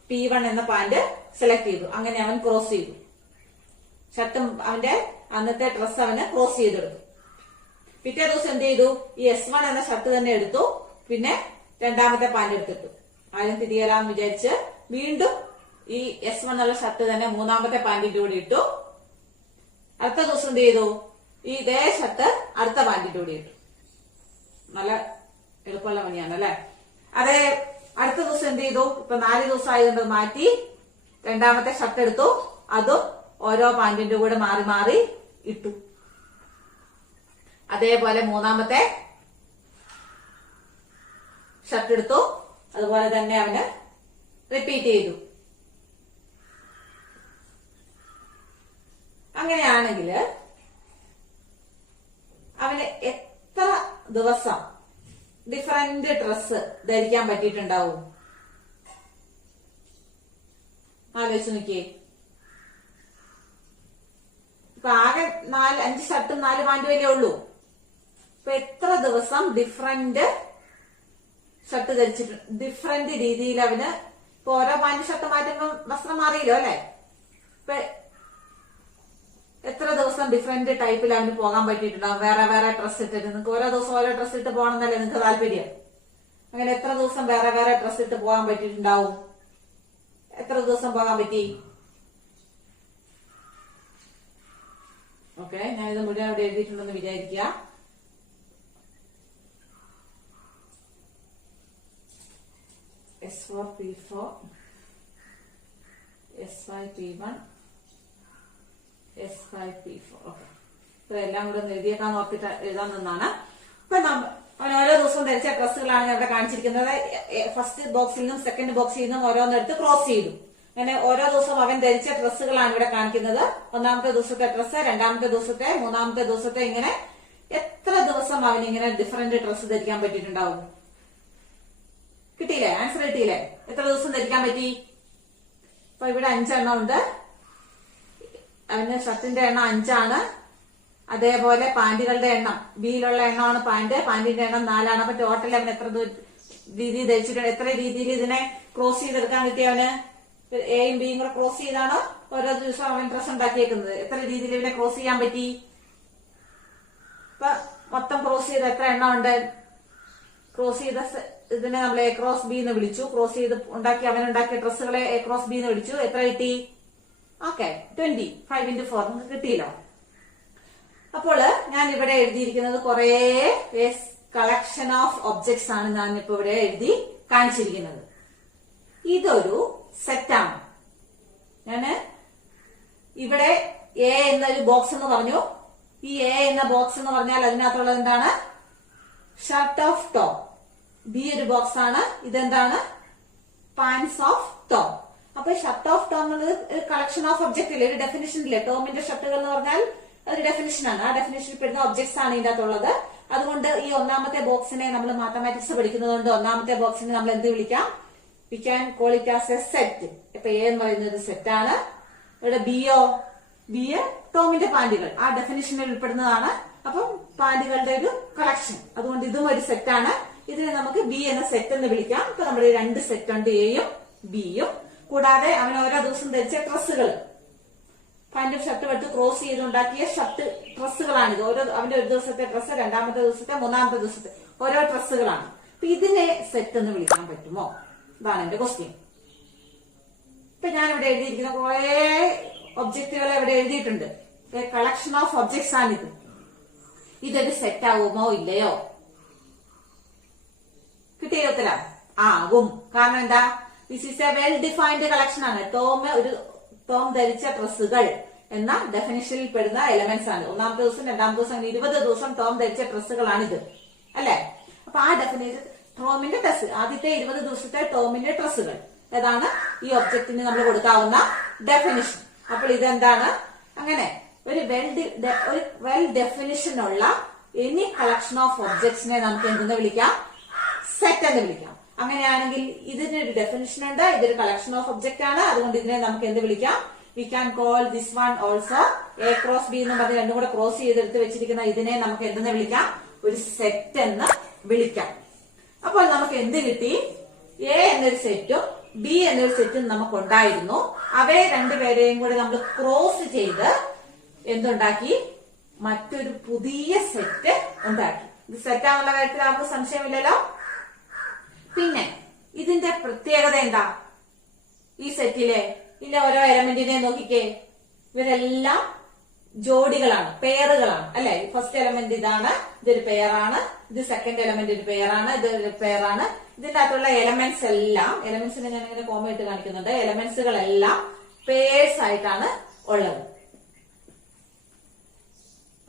P1 എന്ന പാന്റ് സെലക്ട് ചെയ്തു. അങ്ങനെ അവൻ ക്രോസ് ചെയ്തു. ഷർട്ടും അവന്റെ അന്നത്തെ ഡ്രസ് അവന് ക്രോസ് ചെയ്തെടുത്തു. പിറ്റേ ദിവസം എന്ത് ചെയ്തു? ഈ S1 എന്ന ഷർട്ട് തന്നെ എടുത്തു. പിന്നെ രണ്ടാമത്തെ പാന്റ് എടുത്തിട്ടു. ആദ്യം തിരികെല്ലാന്ന് വിചാരിച്ച് വീണ്ടും ഈ S1 എന്നുള്ള ഷർട്ട് തന്നെ മൂന്നാമത്തെ പാന്റിന്റെ കൂടെ ഇട്ടു. അടുത്ത ദിവസം എന്ത് ചെയ്തു? ഈ ഇതേ ഷർട്ട് അടുത്ത പാന്റിന്റെ കൂടെ ഇട്ടു. നല്ല എളുപ്പമുള്ള പണിയാണ് അല്ലെ? അതേ അടുത്ത ദിവസം എന്ത് ചെയ്തു? ഇപ്പൊ 4 ദിവസം ആയതുകൊണ്ട് മാറ്റി രണ്ടാമത്തെ ഷർട്ട് എടുത്തു. അതും ഓരോ പാന്റിന്റെ കൂടെ മാറി മാറി ഇട്ടു. അതേപോലെ മൂന്നാമത്തെ ഷർട്ട് എടുത്തു. അതുപോലെ തന്നെ അവന് റിപ്പീറ്റ് ചെയ്തു. അങ്ങനെയാണെങ്കിൽ അവന് എത്ര ദിവസം ഡിഫറന്റ് ഡ്രസ് ധരിക്കാൻ പറ്റിയിട്ടുണ്ടാവും? ആലോചിച്ച് നോക്കിയേ. ഇപ്പൊ ആകെ 5 ഷർട്ടും 4 പാന്റും അല്ലേ ഉള്ളൂ. ഇപ്പൊ എത്ര ദിവസം ഡിഫറന്റ് ഷർട്ട് ധരിച്ചിട്ടുണ്ട്? ഡിഫറന്റ് രീതിയിൽ അവന് ഇപ്പൊ ഓരോ പാന്റ് ഷർട്ട് മാറ്റുമ്പോൾ വസ്ത്രം മാറിയല്ലോ അല്ലെ? ഇപ്പൊ എത്ര ദിവസം ഡിഫറന്റ് ടൈപ്പിൽ അവന് പോകാൻ പറ്റിയിട്ടുണ്ടാവും? വേറെ വേറെ ഡ്രസ് ഇട്ടിട്ട്. നിങ്ങൾക്ക് ഓരോ ദിവസം ഓരോ ഡ്രസ് ഇട്ട് പോകണമെന്നല്ലേ നിങ്ങൾക്ക് താല്പര്യം? അങ്ങനെ എത്ര ദിവസം വേറെ വേറെ ഡ്രസ് ഇട്ട് പോകാൻ പറ്റിയിട്ടുണ്ടാവും? എത്ര ദിവസം പോകാൻ പറ്റി? ഓക്കെ, ഞാനിത് മുഴുവൻ അവിടെ എഴുതിയിട്ടുണ്ടെന്ന് വിചാരിക്കുക. S4 P4 S5 P1 S5 P4. Okay, ഇതെല്ലാം കൂടെ ഒന്ന് എഴുതിയേക്കാൻ നോക്കിട്ട് എഴുതാൻ നിന്നാണ്. അപ്പൊ അവൻ ഓരോ ദിവസവും ധരിച്ച ഡ്രസ്സുകളാണ് ഞാൻ ഇവിടെ കാണിച്ചിരിക്കുന്നത്. ഫസ്റ്റ് ബോക്സിൽ നിന്നും സെക്കൻഡ് ബോക്സിൽ നിന്നും ഓരോന്നെടുത്ത് ക്രോസ് ചെയ്തു. അങ്ങനെ ഓരോ ദിവസവും അവൻ ധരിച്ച ഡ്രസ്സുകളാണ് ഇവിടെ കാണിക്കുന്നത്. ഒന്നാമത്തെ ദിവസത്തെ ഡ്രസ്സ്, രണ്ടാമത്തെ ദിവസത്തെ, മൂന്നാമത്തെ ദിവസത്തെ, ഇങ്ങനെ എത്ര ദിവസം അവൻ ഇങ്ങനെ ഡിഫറന്റ് ഡ്രസ്സ് ധരിക്കാൻ പറ്റിയിട്ടുണ്ടാവും? കിട്ടിയില്ലേ? ആൻസർ കിട്ടിയില്ലേ? എത്ര ദിവസം ധരിക്കാൻ പറ്റി? അപ്പൊ ഇവിടെ 5 എണ്ണം ഉണ്ട്. അവന് ഷർട്ടിന്റെ എണ്ണം 5 ആണ്. അതേപോലെ പാന്റുകളുടെ എണ്ണം, ബിയിലുള്ള എണ്ണമാണ് പാന്റ്, പാന്റിന്റെ എണ്ണം 4 ആണ്. അപ്പൊ ടോട്ടൽ അവൻ എത്ര രീതി ധരിച്ചിട്ടുണ്ട്? എത്ര രീതിയിൽ ഇതിനെ ക്രോസ് ചെയ്തെടുക്കാൻ കിട്ടിയവന്? എയും ബിയും കൂടെ ക്രോസ് ചെയ്താണ് ഓരോ ദിവസം അവൻ ഡ്രസ് ഉണ്ടാക്കിയേക്കുന്നത്. എത്ര രീതിയിൽ ഇവനെ ക്രോസ് ചെയ്യാൻ പറ്റി? ഇപ്പൊ മൊത്തം ക്രോസ് ചെയ്ത് എത്ര എണ്ണം ഉണ്ട്? ക്രോസ് ചെയ്ത ഇതിനെ നമ്മൾ എ ക്രോസ് ബി എന്ന് വിളിച്ചു. ക്രോസ് ചെയ്ത് അവൻ ഉണ്ടാക്കിയ ഡ്രസ്സുകളെ എ ക്രോസ് ബി എന്ന് വിളിച്ചു. എത്ര കിട്ടി? ഓക്കെ, 20. 5 into 4 നിങ്ങൾക്ക് കിട്ടിയല്ലോ. അപ്പോൾ ഞാൻ ഇവിടെ എഴുതിയിരിക്കുന്നത് കുറെ കളക്ഷൻ ഓഫ് ഒബ്ജക്ട്സ് ആണ് ഞാൻ ഇപ്പൊ ഇവിടെ എഴുതി കാണിച്ചിരിക്കുന്നത്. ഇതൊരു സെറ്റാണ്. ഞാന് ഇവിടെ എ എന്നൊരു ബോക്സ് എന്ന് പറഞ്ഞു. ഈ എ എന്ന ബോക്സ് എന്ന് പറഞ്ഞാൽ അതിനകത്തുള്ളത് എന്താണ്? Shirt of top. ബി ഒരു ബോക്സ് ആണ്. ഇതെന്താണ്? Pants of top. അപ്പൊ ഷർട്ട് ഓഫ് ടോം എന്നുള്ളത് ഒരു കളക്ഷൻ ഓഫ് ഒബ്ജക്ട് ഇല്ലേ? ഒരു ഡെഫിനിഷൻ ഇല്ലേ? ടോമിന്റെ ഷർട്ടുകൾ എന്ന് പറഞ്ഞാൽ അതൊരു ഡെഫിനിഷനാണ്. ആ ഡെഫിനിഷനിൽ പെടുന്ന ഒബ്ജക്ട്സ് ആണ് ഇതിന്റെ അകത്തുള്ളത്. അതുകൊണ്ട് ഈ ഒന്നാമത്തെ ബോക്സിനെ നമ്മൾ മാത്തമാറ്റിക്സ് പഠിക്കുന്നതുകൊണ്ട് ഒന്നാമത്തെ ബോക്സിനെ നമ്മൾ എന്ത് വിളിക്കാം? We can call it as A set. ഇപ്പൊ എ എന്ന് പറയുന്നത് സെറ്റ് ആണ്. ഇവിടെ ബി ടോമിന്റെ പാന്റുകൾ ആ ഡെഫിനിഷനിൽ ഉൾപ്പെടുന്നതാണ്. അപ്പം പാന്റുകളുടെ ഒരു കളക്ഷൻ. അതുകൊണ്ട് ഇതും ഒരു സെറ്റ് ആണ്. ഇതിനെ നമുക്ക് ബി എന്ന സെറ്റ് എന്ന് വിളിക്കാം. ഇപ്പൊ നമ്മുടെ 2 സെറ്റ് ഉണ്ട്, എയും ബിയും. കൂടാതെ അവൻ ഓരോ ദിവസം ധരിച്ച ഡ്രസ്സുകൾ, പാന്റും ഷർട്ടും എടുത്ത് ക്രോസ് ചെയ്തുണ്ടാക്കിയ ഷർട്ട് ഡ്രസ്സുകളാണിത്. അവന്റെ ഒരു ദിവസത്തെ ഡ്രസ്സ്, രണ്ടാമത്തെ ദിവസത്തെ, മൂന്നാമത്തെ ദിവസത്തെ ഓരോ ഡ്രസ്സുകളാണ്. അപ്പൊ ഇതിനെ സെറ്റ് എന്ന് വിളിക്കാൻ പറ്റുമോ? ഇതാണ് എന്റെ ക്വസ്റ്റ്യൻ. ഇപ്പൊ ഞാൻ ഇവിടെ എഴുതിയിരിക്കുന്ന കുറെ ഒബ്ജക്റ്റുകൾ ഇവിടെ എഴുതിയിട്ടുണ്ട്. കളക്ഷൻ ഓഫ് ഒബ്ജക്ട്സ് ആണിത്. ഇതൊരു സെറ്റ് ആവുമോ ഇല്ലയോ? കിട്ടിയ ഉത്തരം ആകും. കാരണം എന്താ? This is A well defined collection ആണ്. ടോം ധരിച്ച ഡ്രസ്സുകൾ എന്ന ഡെഫിനിഷനിൽ പെടുന്ന എലമെന്റ്സ് ആണ്. ഒന്നാമത്തെ ദിവസം, രണ്ടാമത്തെ ദിവസം, 20 ദിവസം ടോം ധരിച്ച ഡ്രസ്സുകളാണിത് അല്ലെ? അപ്പൊ ആ ഡെഫിനേഷൻ ടോമിന്റെ ഡ്രസ്, ആദ്യത്തെ 20 ദിവസത്തെ ടോമിന്റെ ഡ്രസ്സുകൾ ഏതാണ്? ഈ ഒബ്ജക്റ്റിന് നമ്മൾ കൊടുക്കാവുന്ന ഡെഫിനിഷൻ. അപ്പോൾ ഇതെന്താണ്? അങ്ങനെ ഒരു വെൽ ഡെഫിനിഷൻ ഉള്ള എനി കളക്ഷൻ ഓഫ് ഒബ്ജക്ട്സിനെ നമുക്ക് എന്തെന്ന് വിളിക്കാം? സെറ്റ് എന്ന് വിളിക്കാം. അങ്ങനെയാണെങ്കിൽ ഇതിനൊരു ഡെഫിനിഷൻ ഉണ്ട്, ഇതൊരു കളക്ഷൻ ഓഫ് ഒബ്ജക്റ്റ് ആണ്, അതുകൊണ്ട് ഇതിനെ നമുക്ക് എന്ത് വിളിക്കാം? We can call this one also A cross B എന്ന് പറഞ്ഞ് രണ്ടും കൂടെ ക്രോസ് ചെയ്തെടുത്ത് വെച്ചിരിക്കുന്ന ഇതിനെ നമുക്ക് എന്തെന്ന് വിളിക്കാം? ഒരു സെറ്റ് എന്ന് വിളിക്കാം. അപ്പോൾ നമുക്ക് എന്ത് കിട്ടി? എ എന്നൊരു സെറ്റും ബി എന്നൊരു സെറ്റും നമുക്കുണ്ടായിരുന്നു. അവയെ രണ്ടുപേരെയും കൂടെ നമ്മൾ ക്രോസ് ചെയ്ത് എന്തുണ്ടാക്കി? മറ്റൊരു പുതിയ സെറ്റ് ഉണ്ടാക്കി. ഇത് സെറ്റാന്നുള്ള കാര്യത്തിൽ ആർക്കും സംശയമില്ലല്ലോ. പിന്നെ ഇതിന്റെ പ്രത്യേകത എന്താ? ഈ സെറ്റിലെ ഇതിന്റെ ഓരോ എലമെന്റിനെ നോക്കിക്കേ, ഇവരെല്ലാം ജോഡികളാണ്, പെയറുകളാണ് അല്ലെ. ഫസ്റ്റ് എലമെന്റ് ഇതാണ്, ഇതൊരു പെയറാണ്. ഇത് സെക്കൻഡ് എലമെന്റ് ഒരു പെയറാണ്, ഇതൊരു പെയറാണ്. ഇതിന്റെ അകത്തുള്ള എലമെന്റ്സ് എല്ലാം, എലമെന്റ്സിനെ ഞാൻ ഇങ്ങനെ കോമ ഇട്ട് കാണിക്കുന്നുണ്ട്, എലമെന്റ്സുകളെല്ലാം പേഴ്സ് ആയിട്ടാണ് ഉള്ളത്.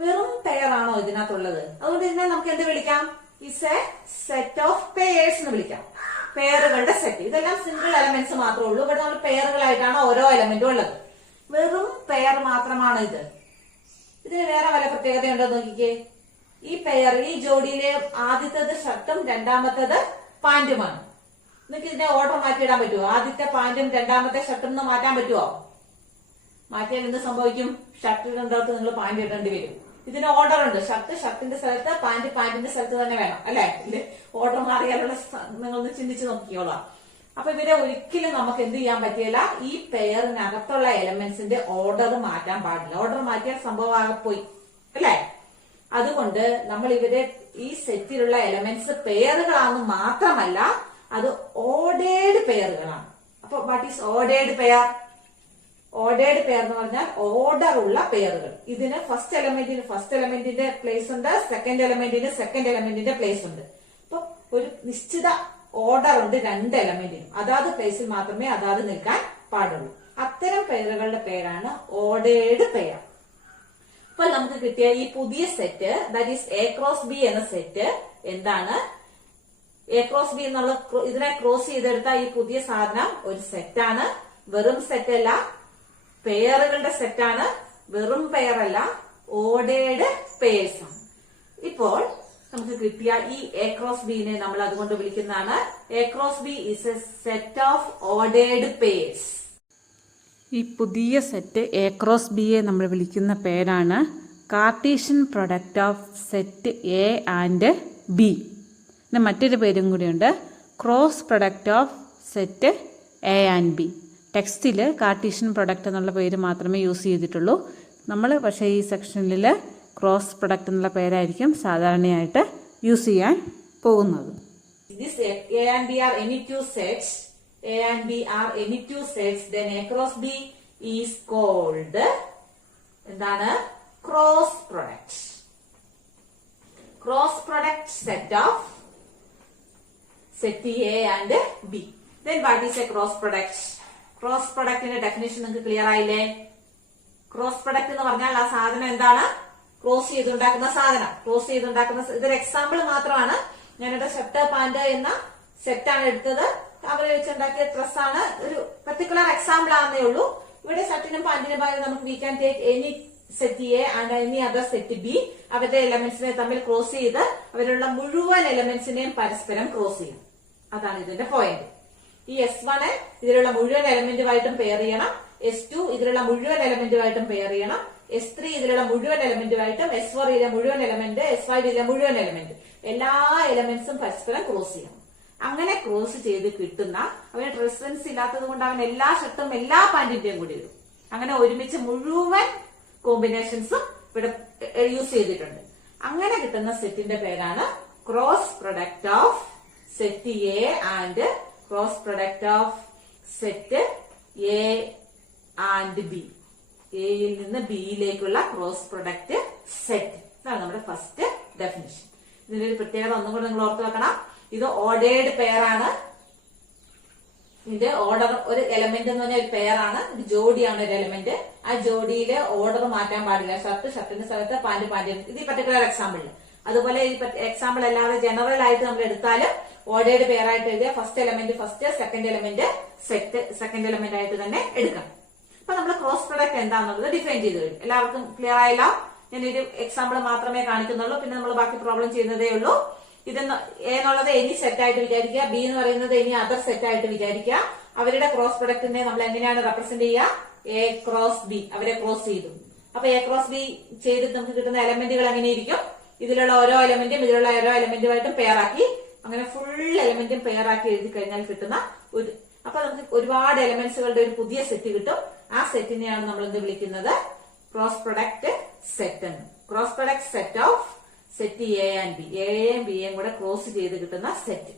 വെറും പെയറാണോ ഇതിനകത്തുള്ളത്? അതുകൊണ്ട് ഇതിനെ നമുക്ക് എന്ത് വിളിക്കാം? Is A set of pairs എന്ന് വിളിക്കാം. പെയറുകളുടെ സെറ്റ്. ഇതെല്ലാം സിംഗിൾ എലമെന്റ്സ് മാത്രമേ ഉള്ളൂ. ഇവിടെ നമ്മൾ പെയറുകളായിട്ടാണ് ഓരോ എലമെന്റും ഉള്ളത്. വെറും പെയർ മാത്രമാണ് ഇത്. ഇതിന് വേറെ വല്ല പ്രത്യേകതയുണ്ടോ നോക്കിക്കേ. ഈ പെയർ, ഈ ജോഡിയിലെ ആദ്യത്തേത് ഷർട്ടും രണ്ടാമത്തേത് പാന്റുമാണ്. നിങ്ങൾക്ക് ഇതിന്റെ ഓർഡർ മാറ്റിയിടാൻ പറ്റുമോ? ആദ്യത്തെ പാന്റും രണ്ടാമത്തെ ഷർട്ടും ഒന്ന് മാറ്റാൻ പറ്റുമോ? മാറ്റിയാൽ എന്ത് സംഭവിക്കും? ഷർട്ട് ഇടേണ്ടത് നിങ്ങൾ പാന്റ് ഇടേണ്ടി വരും. ഇതിന് ഓർഡർ ഉണ്ട്. ഷർട്ട് ഷർട്ടിന്റെ സ്ഥലത്ത്, പാന്റ് പാന്റിന്റെ സ്ഥലത്ത് തന്നെ വേണം അല്ലെ. ഇത് ഓർഡർ മാറിയാലുള്ള നിങ്ങളൊന്ന് ചിന്തിച്ച് നോക്കിയോളാം. അപ്പൊ ഇവരെ ഒരിക്കലും നമുക്ക് എന്ത് ചെയ്യാൻ പറ്റില്ല? ഈ പെയറിനകത്തുള്ള എലമെന്റ്സിന്റെ ഓർഡർ മാറ്റാൻ പാടില്ല. ഓർഡർ മാറ്റിയാൽ സംഭവം പോയി അല്ലെ. അതുകൊണ്ട് നമ്മൾ ഇവരെ ഈ സെറ്റിലുള്ള എലമെന്റ്സ് പെയറുകളാണെന്ന് മാത്രമല്ല, അത് ഓർഡേർഡ് പെയറുകളാണ്. അപ്പൊ what is ordered pair? Ordered pair എന്ന് പറഞ്ഞാൽ ഓർഡർ ഉള്ള പെയറുകൾ. ഇതിന് ഫസ്റ്റ് എലമെന്റിന്റെ പ്ലേസ് ഉണ്ട്, സെക്കൻഡ് എലമെന്റിന്റെ പ്ലേസ് ഉണ്ട്. അപ്പൊ ഒരു നിശ്ചിത ഓർഡർ ഉണ്ട് രണ്ട് എലമെന്റിനും. അതാത് പ്ലേസിൽ മാത്രമേ അതാത് നിൽക്കാൻ പാടുള്ളൂ. അത്തരം പെയറുകളുടെ പേരാണ് ഓർഡേർഡ് പെയർ. അപ്പൊ നമുക്ക് കിട്ടിയ ഈ പുതിയ set, that is a cross B എന്ന സെറ്റ് എന്താണ്? എ ക്രോസ് ബി എന്നുള്ള ഇതിനെ ക്രോസ് ചെയ്തെടുത്ത ഈ പുതിയ സാധനം ഒരു സെറ്റാണ്. വെറും സെറ്റ് അല്ല, പെയറുകളുടെ സെറ്റാണ്. വെറും പെയറല്ല, ഓർഡേർഡ് പെയർസ് ആണ്. ഇപ്പോൾ നമുക്ക് കിട്ടിയ ഈ എ ക്രോസ് ബിനെ നമ്മൾ അതുകൊണ്ട് വിളിക്കുന്നതാണ് A cross B is A set of ordered pairs. ഈ പുതിയ സെറ്റ് എ ക്രോസ് ബിയെ നമ്മൾ വിളിക്കുന്ന പേരാണ് Cartesian product of set A and B. പിന്നെ മറ്റൊരു പേരും കൂടിയുണ്ട്, cross product of set A and B. ടെക്സ്റ്റിൽ കാർട്ടീഷ്യൻ പ്രൊഡക്റ്റ് എന്നുള്ള പേര് മാത്രമേ യൂസ് ചെയ്തിട്ടുള്ളൂ. നമ്മൾ പക്ഷേ ഈ സെക്ഷനിൽ ക്രോസ് പ്രൊഡക്റ്റ് എന്നുള്ള പേരായിരിക്കും സാധാരണയായിട്ട് യൂസ് ചെയ്യാൻ പോകുന്നത്. A and B are any two sets. A and B are any two sets. Then A cross B is called എന്താണ്? Cross product. Cross product set of set A and B. Then what is a cross product? Cross product ന്റെ ഡെഫിനേഷൻ നിങ്ങൾക്ക് ക്ലിയർ ആയില്ലേ? ക്രോസ് പ്രൊഡക്റ്റ് എന്ന് പറഞ്ഞാൽ ആ സാധനം എന്താണ്? ക്രോസ് ചെയ്തുണ്ടാക്കുന്ന സാധനം. ക്രോസ് ചെയ്തുണ്ടാക്കുന്ന ഇതൊരു എക്സാമ്പിൾ മാത്രമാണ്. ഞാനിവിടെ ഷർട്ട് പാന്റ് എന്ന സെറ്റാണ് എടുത്തത്. അവരെ വെച്ചുണ്ടാക്കിയ ഡ്രസ്സാണ്. ഒരു പർട്ടിക്കുലർ എക്സാമ്പിൾ ആണെന്നേ ഉള്ളൂ. ഇവിടെ ഷർട്ടിനും പാന്റിനും പകരം നമുക്ക് we can take any set A and any other set B. അവരുടെ എലമെന്റ്സിനെ തമ്മിൽ ക്രോസ് ചെയ്ത് അവരുള്ള മുഴുവൻ എലമെന്റ്സിനെയും പരസ്പരം ക്രോസ് ചെയ്യണം. അതാണ് ഇതിന്റെ പോയിന്റ്. ഈ S1 ഇതിലുള്ള മുഴുവൻ എലമെന്റുമായിട്ടും പെയർ ചെയ്യണം. S2 ഇതിലുള്ള മുഴുവൻ എലമെന്റുമായിട്ടും പെയർ ചെയ്യണം. S3 ഇതിലുള്ള മുഴുവൻ എലമെന്റുമായിട്ടും, S4 ഇതിലെ മുഴുവൻ എലമെന്റ്, S5 ഇതിലെ മുഴുവൻ എലമെന്റ്, എല്ലാ എലമെന്റ്സും പരസ്പരം ക്രോസ് ചെയ്യണം. അങ്ങനെ ക്രോസ് ചെയ്ത് കിട്ടുന്ന, അവന് റെഫറൻസ് ഇല്ലാത്തത് കൊണ്ട് അവൻ എല്ലാ ഷർട്ടും എല്ലാ പാന്റിന്റെയും കൂടി ഇടും. അങ്ങനെ ഒരുമിച്ച് മുഴുവൻ കോമ്പിനേഷൻസും ഇവിടെ യൂസ് ചെയ്തിട്ടുണ്ട്. അങ്ങനെ കിട്ടുന്ന സെറ്റിന്റെ പേരാണ് cross product of set A and cross product of set A and B. എയിൽ നിന്ന് ബിയിലേക്കുള്ള ക്രോസ് പ്രൊഡക്റ്റ് സെറ്റ്. ഇതാണ് നമ്മുടെ ഫസ്റ്റ് ഡെഫിനിഷൻ. ഇതിന്റെ ഒരു പ്രത്യേകത ഒന്നും കൂടെ നിങ്ങൾ ഓർത്ത് വെക്കണം. ഇത് ഓർഡേർഡ് പെയർ ആണ്. ഇതിന്റെ ഓർഡർ, ഒരു എലമെന്റ് എന്ന് പറഞ്ഞാൽ ഒരു പെയർ ആണ്. ഒരു ജോഡിയാണ് ഒരു എലമെന്റ്. ആ ജോഡിയിലെ ഓർഡർ മാറ്റാൻ പാടില്ല. ഷർട്ട് ഷർട്ടിന്റെ സ്ഥലത്ത്, പാന്റ് പാന്റിന്. ഇത് ഈ പർട്ടിക്കുലർ എക്സാമ്പിളിൽ. അതുപോലെ ഈ എക്സാമ്പിൾ അല്ലാതെ ജനറൽ ആയിട്ട് നമ്മൾ എടുത്താലും ഓർഡേർഡ് പെയർ ആയിട്ട് എഴുതിയ first element first, second element second element ആയിട്ട് തന്നെ എടുക്കണം. അപ്പൊ നമ്മൾ ക്രോസ് പ്രൊഡക്റ്റ് എന്താണെന്നുള്ളത് ഡിഫൈൻ ചെയ്ത് കഴിഞ്ഞു. എല്ലാവർക്കും ക്ലിയർ ആയില്ല? ഞാനൊരു എക്സാമ്പിൾ മാത്രമേ കാണിക്കുന്നുള്ളൂ, പിന്നെ നമ്മൾ ബാക്കി പ്രോബ്ലം ചെയ്യുന്നതേ ഉള്ളൂ. ഇതെന്ന് എ എന്നുള്ളത് എനി സെറ്റ് ആയിട്ട് വിചാരിക്കുക, ബി എന്ന് പറയുന്നത് എനി അതർ സെറ്റ് ആയിട്ട് വിചാരിക്കുക. അവരുടെ ക്രോസ് പ്രൊഡക്റ്റിനെ നമ്മൾ എങ്ങനെയാണ് റെപ്രസെന്റ് ചെയ്യുക? A cross B. അവരെ ക്രോസ് ചെയ്തു. അപ്പൊ എ ക്രോസ് ബി ചെയ്തിട്ട് നമുക്ക് കിട്ടുന്ന എലമെന്റുകൾ എങ്ങനെയിരിക്കും? ഇതിലുള്ള ഓരോ എലമെന്റും ഇതിലുള്ള ഓരോ എലമെന്റുമായിട്ടും പെയറാക്കി, അങ്ങനെ ഫുൾ എലമെന്റും പെയറാക്കി എഴുതി കഴിഞ്ഞാൽ കിട്ടുന്ന ഒരു, അപ്പൊ നമുക്ക് ഒരുപാട് എലമെന്റ്സുകളുടെ ഒരു പുതിയ സെറ്റ് കിട്ടും. ആ സെറ്റിനെയാണ് നമ്മൾ എന്ത് വിളിക്കുന്നത്? ക്രോസ് പ്രൊഡക്റ്റ് സെറ്റ് എന്ന്. Cross product set of set A and B. എയും ബിയും കൂടെ ക്രോസ് ചെയ്ത് കിട്ടുന്ന സെറ്റ്.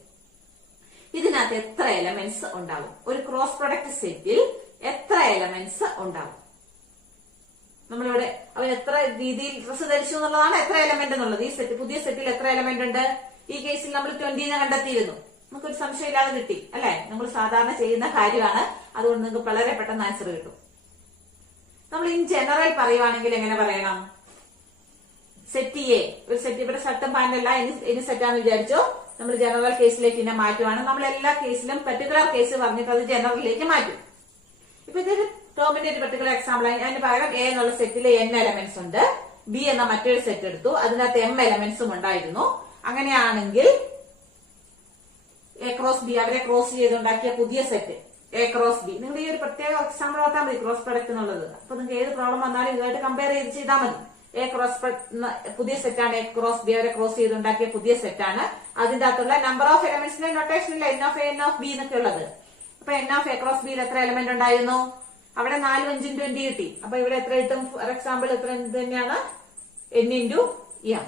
ഇതിനകത്ത് എത്ര എലമെന്റ്സ് ഉണ്ടാവും? ഒരു ക്രോസ് പ്രൊഡക്റ്റ് സെറ്റിൽ എത്ര എലമെന്റ്സ് ഉണ്ടാവും? നമ്മളിവിടെ അവൻ എത്ര രീതിയിൽ ഡ്രസ് ധരിച്ചു എന്നുള്ളതാണ് എത്ര എലമെന്റ് എന്നുള്ളത്. ഈ സെറ്റ്, പുതിയ സെറ്റിൽ എത്ര എലമെന്റ് ഉണ്ട്? ഈ കേസിൽ നമ്മൾ 20 കണ്ടെത്തിയിരുന്നു. നമുക്കൊരു സംശയമില്ലാതെ കിട്ടി അല്ലെ? നമ്മൾ സാധാരണ ചെയ്യുന്ന കാര്യമാണ്, അതുകൊണ്ട് നിങ്ങൾക്ക് വളരെ പെട്ടെന്ന് ആൻസർ കിട്ടും. നമ്മൾ ഇൻ ജനറൽ പറയുവാണെങ്കിൽ എങ്ങനെ പറയണം? സെറ്റ് എ, ഒരു സെറ്റ്, ഇവിടെ ഷർട്ടും പാന്റും അല്ല, ഇനി സെറ്റാന്ന് വിചാരിച്ചോ. നമ്മൾ ജനറൽ കേസിലേക്ക് ഇന്നെ മാറ്റുവാണ്. നമ്മൾ എല്ലാ കേസിലും പെർട്ടിക്കുലർ കേസ് പറഞ്ഞിട്ട് അത് ജനറലിലേക്ക് മാറ്റും. ഇപ്പൊ ഇതൊരു ടേമിന്റെ ഒരു പെർട്ടിക്കുലർ എക്സാമ്പിൾ ആയി. അതിന് പകരം എ എന്നുള്ള സെറ്റിൽ n എലമെന്റ്സ് ഉണ്ട്, ബി എന്ന മറ്റൊരു സെറ്റ് എടുത്തു, അതിനകത്ത് m എലമെന്റ്സും ഉണ്ടായിരുന്നു. അങ്ങനെയാണെങ്കിൽ എ ക്രോസ് ബി, അവരെ ക്രോസ് ചെയ്തുണ്ടാക്കിയ പുതിയ സെറ്റ് എ ക്രോസ് ബി. നിങ്ങൾ ഈ ഒരു പ്രത്യേക എക്സാമ്പിൾ ഓർത്താൽ മതി ക്രോസ് പ്രൊഡക്റ്റ് എന്നുള്ളത്. അപ്പൊ നിങ്ങൾക്ക് ഏത് പ്രോബ്ലം വന്നാലും ഇതുമായിട്ട് കമ്പയർ ചെയ്ത് ചെയ്താൽ മതി. എ ക്രോസ് പുതിയ സെറ്റാണ്, എ ക്രോസ് ബി അവരെ ക്രോസ് ചെയ്തുണ്ടാക്കിയ പുതിയ സെറ്റാണ്. അതിന്റെ അകത്തുള്ള നമ്പർ ഓഫ് എലമെന്റ്സിന്റെ നൊട്ടേഷനില്ല n of A n of B എന്നൊക്കെ ഉള്ളത്. അപ്പൊ n ഓഫ് എ ക്രോസ് ബിയിൽ എത്ര എലമെന്റ് ഉണ്ടായിരുന്നു? അവിടെ 4 5 20 കിട്ടി. അപ്പൊ ഇവിടെ എത്ര കിട്ടും? ഫോർ എക്സാമ്പിൾ എത്ര തന്നെയാണ്? n into m.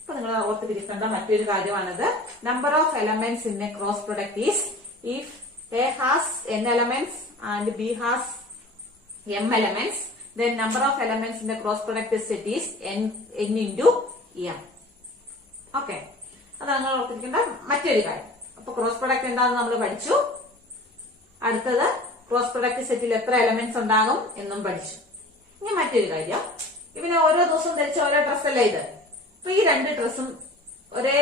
അപ്പൊ നിങ്ങൾ ഓർത്തിരിക്കേണ്ട മറ്റൊരു കാര്യമാണത്. Number of elements in a cross product is if A has n elements and b has m elements, then number of elements in the cross product set is n into m. Okay, അതാണ് നിങ്ങൾ ഓർത്തിരിക്കേണ്ട മറ്റൊരു കാര്യം. അപ്പൊ ക്രോസ് പ്രൊഡക്റ്റ് എന്താണെന്ന് നമ്മൾ പഠിച്ചു. അടുത്തത് ക്രോസ് പ്രൊഡക്റ്റ് സെറ്റിൽ എത്ര എലമെന്റ്സ് ഉണ്ടാകും എന്നും പഠിച്ചു. ഇനി മറ്റൊരു കാര്യം, ഇവന് ഓരോ ദിവസവും ധരിച്ച ഓരോ ഡ്രസ്സല്ലേ ഇത്. അപ്പൊ ഈ രണ്ട് ഡ്രസ്സും ഒരേ,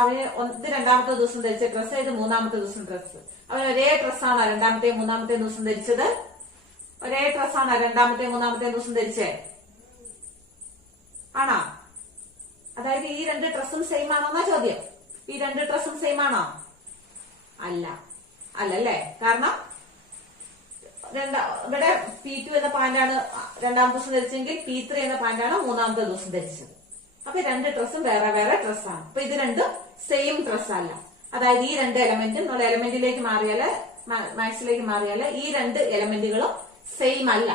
അവന് ഇത് രണ്ടാമത്തെ ദിവസം ധരിച്ച ഡ്രസ്സ്, ഇത് മൂന്നാമത്തെ ദിവസം ഡ്രസ്സ്. അവൻ ഒരേ ഡ്രസ്സാണോ രണ്ടാമത്തെയും മൂന്നാമത്തെയും ദിവസം ധരിച്ചത്? ഒരേ ഡ്രസ്സാണോ രണ്ടാമത്തെയും മൂന്നാമത്തെയും ദിവസം ധരിച്ചേ? ആണോ? അതായത് ഈ രണ്ട് ഡ്രസ്സും സെയിം ആണോ എന്നാ ചോദ്യം. ഈ രണ്ട് ഡ്രസ്സും സെയിം ആണോ? അല്ല, അല്ലല്ലേ. കാരണം ഇവിടെ P2 എന്ന പാന്റാണ് രണ്ടാമത്തെ ദിവസം ധരിച്ചെങ്കിൽ P3 എന്ന പാന്റാണ് മൂന്നാമത്തെ ദിവസം ധരിച്ചത്. അപ്പൊ രണ്ട് ഡ്രസ്സും വേറെ വേറെ ഡ്രസ്സാണ്. അപ്പൊ ഇത് രണ്ടും സെയിം ഡ്രസ് അല്ല. അതായത് ഈ രണ്ട് എലമെന്റും നമ്മൾ എലമെന്റിലേക്ക് മാറിയാല്, മാത്സിലേക്ക് മാറിയാല് ഈ രണ്ട് എലമെന്റുകളും സെയിം അല്ല,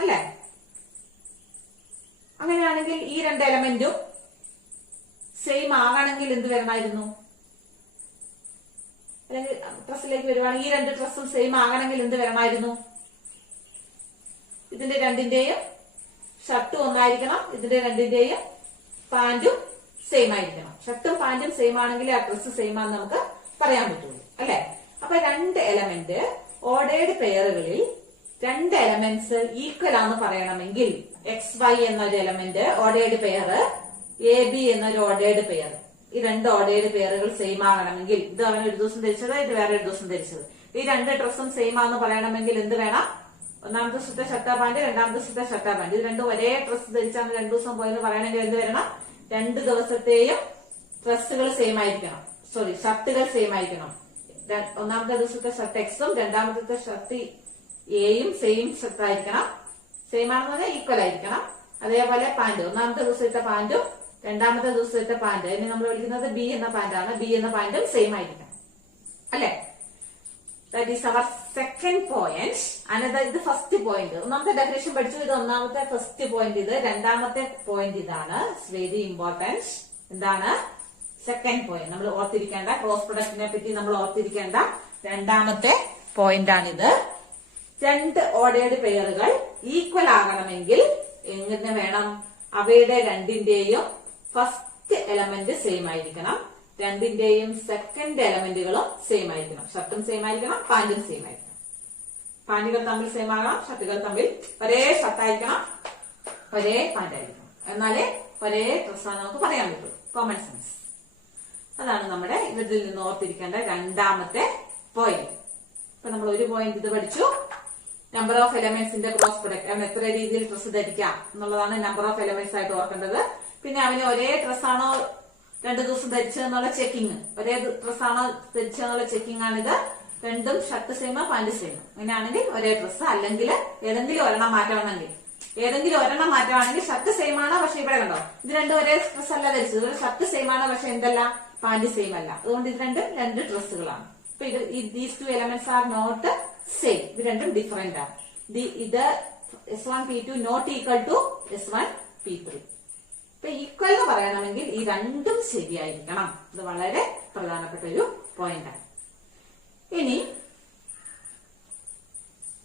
അല്ലെ? അങ്ങനെയാണെങ്കിൽ ഈ രണ്ട് എലമെന്റും സെയിം ആകണമെങ്കിൽ എന്ത് വരണമായിരുന്നു? അല്ലെങ്കിൽ ഡ്രസ്സിലേക്ക് വരുവാണെങ്കിൽ ഈ രണ്ട് ഡ്രസ്സും സെയിം ആകണമെങ്കിൽ എന്ത് വരണമായിരുന്നു? ഇതിന്റെ രണ്ടിന്റെയും ഷർട്ടും ഒന്നായിരിക്കണം, ഇതിന്റെ രണ്ടിന്റെയും പാന്റും സെയിം ആയിരിക്കണം. ഷർട്ടും പാന്റും സെയിം ആണെങ്കിൽ ആ ഡ്രസ്സ് സെയിം ആണെന്ന് നമുക്ക് പറയാൻ പറ്റുള്ളൂ, അല്ലെ? അപ്പൊ രണ്ട് എലമെന്റ് ഓർഡേർഡ് പെയറുകളിൽ രണ്ട് എലമെന്റ്സ് ഈക്വൽ ആണെന്ന് പറയണമെങ്കിൽ XY എന്നൊരു എലമെന്റ് ഓർഡേർഡ് പെയർ, AB എന്നൊരു ഓർഡേർഡ് പെയർ, ഈ രണ്ട് ഓർഡേർഡ് പെയറുകൾ സെയിം ആകണമെങ്കിൽ, ഇത് അവൻ ഒരു ദിവസം ധരിച്ചത്, ഇത് വേറെ ഒരു ദിവസം ധരിച്ചത്, ഈ രണ്ട് ഡ്രസ്സും സെയിം ആണെന്ന് പറയണമെങ്കിൽ എന്ത് വേണം? ഒന്നാമത്തെ ദിവസത്തെ ഷർട്ടാ പാന്റ്, രണ്ടാമത്തെ ദിവസത്തെ ഷർട്ടാ പാന്റ്, ഇത് രണ്ടും ഒരേ ഡ്രസ്സ് ധരിച്ചാണ് രണ്ടു ദിവസം പോയെന്ന് പറയണമെങ്കിൽ എന്ത് വരണം? രണ്ട് ദിവസത്തെയും ഡ്രസ്സുകൾ സെയിം ആയിരിക്കണം, സോറി ഷർട്ടുകൾ സെയിം ആയിരിക്കണം. ഒന്നാമത്തെ ദിവസത്തെ ഷർട്ട് എക്സും രണ്ടാമത്തെ ഷർട്ട് എയും സെയിം ഷർട്ട് ആയിരിക്കണം, സെയിം ആണെന്ന് പറഞ്ഞാൽ ഈക്വൽ ആയിരിക്കണം. അതേപോലെ പാന്റ്, ഒന്നാമത്തെ ദിവസത്തെ പാന്റും രണ്ടാമത്തെ ദിവസത്തെ പാന്റ്, അതിനെ നമ്മൾ വിളിക്കുന്നത് ബി എന്ന പാന്റാണ്, ബി എന്ന പാന്റും സെയിം ആയിരിക്കണം, അല്ലെ? That is our second point. Another, ഇത് ഫസ്റ്റ് പോയിന്റ്. ഒന്നാമത്തെ ഡെഫിനേഷൻ പഠിച്ചു, ഇത് ഒന്നാമത്തെ ഫസ്റ്റ് പോയിന്റ്. ഇത് രണ്ടാമത്തെ പോയിന്റ്, ഇതാണ് വെരി ഇമ്പോർട്ടന്റ്. എന്താണ്? Second point. നമ്മൾ ഓർത്തിരിക്കേണ്ട, ക്രോസ് പ്രൊഡക്റ്റിനെ പറ്റി നമ്മൾ ഓർത്തിരിക്കേണ്ട രണ്ടാമത്തെ പോയിന്റ് ആണിത്. രണ്ട് ഓർഡേർഡ് പെയറുകൾ ഈക്വൽ ആകണമെങ്കിൽ എങ്ങനെ വേണം? അവയുടെ രണ്ടിന്റെയും ഫസ്റ്റ് എലമെന്റ് സെയിം ആയിരിക്കണം, രണ്ടിന്റെയും സെക്കൻഡ് എലമെന്റുകളും സെയിം ആയിരിക്കണം. ഷർട്ടും സെയിം ആയിരിക്കണം, പാന്റും സെയിം ആയിരിക്കണം. പാന്റുകൾ തമ്മിൽ സെയിം ആകണം, ഷർട്ടുകൾ തമ്മിൽ ഒരേ ഷർട്ടായിരിക്കണം, ഒരേ പാന്റ് ആയിരിക്കണം. എന്നാലേ ഒരേ ഡ്രസ്സാണ് നമുക്ക് പറയാൻ പറ്റുള്ളൂ. Common sense. അതാണ് നമ്മുടെ ഇതിൽ നിന്ന് ഓർത്തിരിക്കേണ്ട രണ്ടാമത്തെ പോയിന്റ്. ഇപ്പൊ നമ്മൾ ഒരു പോയിന്റ് ഇത് പഠിച്ചു, നമ്പർ ഓഫ് എലമെന്റ്സിന്റെ ക്രോസ് പ്രൊഡക്റ്റ്, അവൻ എത്ര രീതിയിൽ ഡ്രസ്സ് ധരിക്കാം എന്നുള്ളതാണ് നമ്പർ ഓഫ് എലമെന്റ്സ് ആയിട്ട് ഓർക്കേണ്ടത്. പിന്നെ അവന് ഒരേ ഡ്രസ്സാണോ 2 ദിവസം ധരിച്ചതെന്നുള്ള ചെക്കിങ്, ഒരേ ഡ്രസ്സാണോ ധരിച്ചതെന്നുള്ള ചെക്കിംഗ് ആണിത്. രണ്ടും ഷർട്ട് സെയിം പാന്റ് സെയിം, അങ്ങനെയാണെങ്കിൽ ഒരേ ഡ്രസ്സ്. അല്ലെങ്കിൽ ഏതെങ്കിലും ഒരെണ്ണം മാറ്റമാണെങ്കിൽ ഷർട്ട് സെയിം ആണ്, പക്ഷെ ഇവിടെ കണ്ടോ ഇത് രണ്ടും ഒരേ ഡ്രസ് അല്ല ധരിച്ചത്. ഷർട്ട് സെയിം ആണ്, പക്ഷെ എന്തല്ല പാന്റ് സെയിം അല്ല. അതുകൊണ്ട് ഇത് രണ്ടും 2 ഡ്രസ്സുകളാണ്. അപ്പൊ these 2 elements are not same, ഇത് രണ്ടും ഡിഫറെന്റ് ആണ്. ഇത് S1 P2 not equal to S1 P3. ഇപ്പൊ ഈക്വൽ എന്ന് പറയണമെങ്കിൽ ഈ രണ്ടും ശരിയായിരിക്കണം. ഇത് വളരെ പ്രധാനപ്പെട്ട ഒരു പോയിന്റാണ്. ഇനി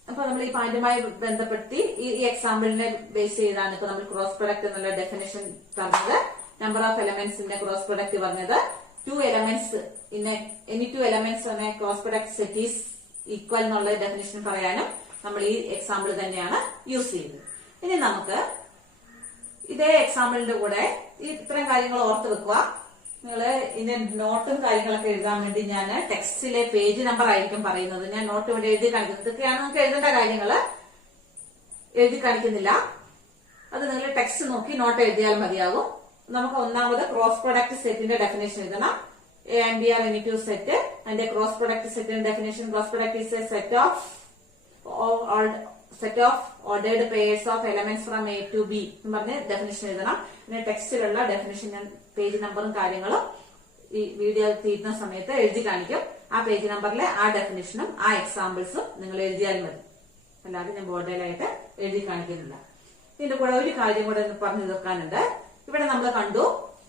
അപ്പൊ നമ്മൾ ഈ പോയിന്റുമായി ബന്ധപ്പെടുത്തി ഈ എക്സാമ്പിളിനെ ബേസ് ചെയ്താണ് ഇപ്പൊ നമ്മൾ ക്രോസ് പ്രൊഡക്റ്റ് എന്നുള്ള ഡെഫിനേഷൻ പറഞ്ഞത്. നമ്പർ ഓഫ് എലമെന്റ്സിന്റെ ക്രോസ് പ്രൊഡക്റ്റ് പറഞ്ഞത് 2 എലമെന്റ്സ് എനി 2 എലമെന്റ്സ് എന്ന cross product set is equal എന്നുള്ള ഡെഫിനേഷൻ പറയാനും നമ്മൾ ഈ എക്സാമ്പിൾ തന്നെയാണ് യൂസ് ചെയ്തത്. ഇനി നമുക്ക് ഇതേ എക്സാമ്പിളിന്റെ കൂടെ ഇത്തരം കാര്യങ്ങൾ ഓർത്ത് വെക്കുക. നിങ്ങള് ഇതിന്റെ നോട്ടും കാര്യങ്ങളൊക്കെ എഴുതാൻ വേണ്ടി ഞാൻ ടെക്സ്റ്റിലെ പേജ് നമ്പർ ആയിരിക്കും പറയുന്നത്. ഞാൻ നോട്ട് ഇവിടെ എഴുതി കാണിക്കുന്നത്. ഇതൊക്കെയാണ് നമുക്ക് എഴുതേണ്ട കാര്യങ്ങള്, എഴുതി കാണിക്കുന്നില്ല. അത് നിങ്ങൾ ടെക്സ്റ്റ് നോക്കി നോട്ട് എഴുതിയാൽ മതിയാകും. നമുക്ക് ഒന്നാമത് ക്രോസ് പ്രൊഡക്റ്റ് സെറ്റിന്റെ ഡെഫിനേഷൻ എഴുതണം. A and B are any two set. അതിന്റെ ക്രോസ് പ്രൊഡക്റ്റ് സെറ്റിന്റെ definition, cross product is a set of ordered pairs of elements from A to B എന്ന് പറഞ്ഞ് ഡെഫിനേഷൻ എഴുതണം. പിന്നെ ടെക്സ്റ്റിലുള്ള ഡെഫിനേഷൻ ഞാൻ പേജ് നമ്പറും കാര്യങ്ങളും ഈ വീഡിയോ തീരുന്ന സമയത്ത് എഴുതി കാണിക്കും. ആ പേജ് നമ്പറിലെ ആ ഡെഫിനേഷനും ആ എക്സാമ്പിൾസും നിങ്ങൾ എഴുതിയാൽ മതി. അല്ലാതെ ഞാൻ ബോർഡിലായിട്ട് എഴുതി കാണിക്കുന്നില്ല. ഇതിന്റെ കൂടെ ഒരു കാര്യം കൂടെ പറഞ്ഞു തീർക്കാനുണ്ട്. ഇവിടെ നമ്മൾ കണ്ടു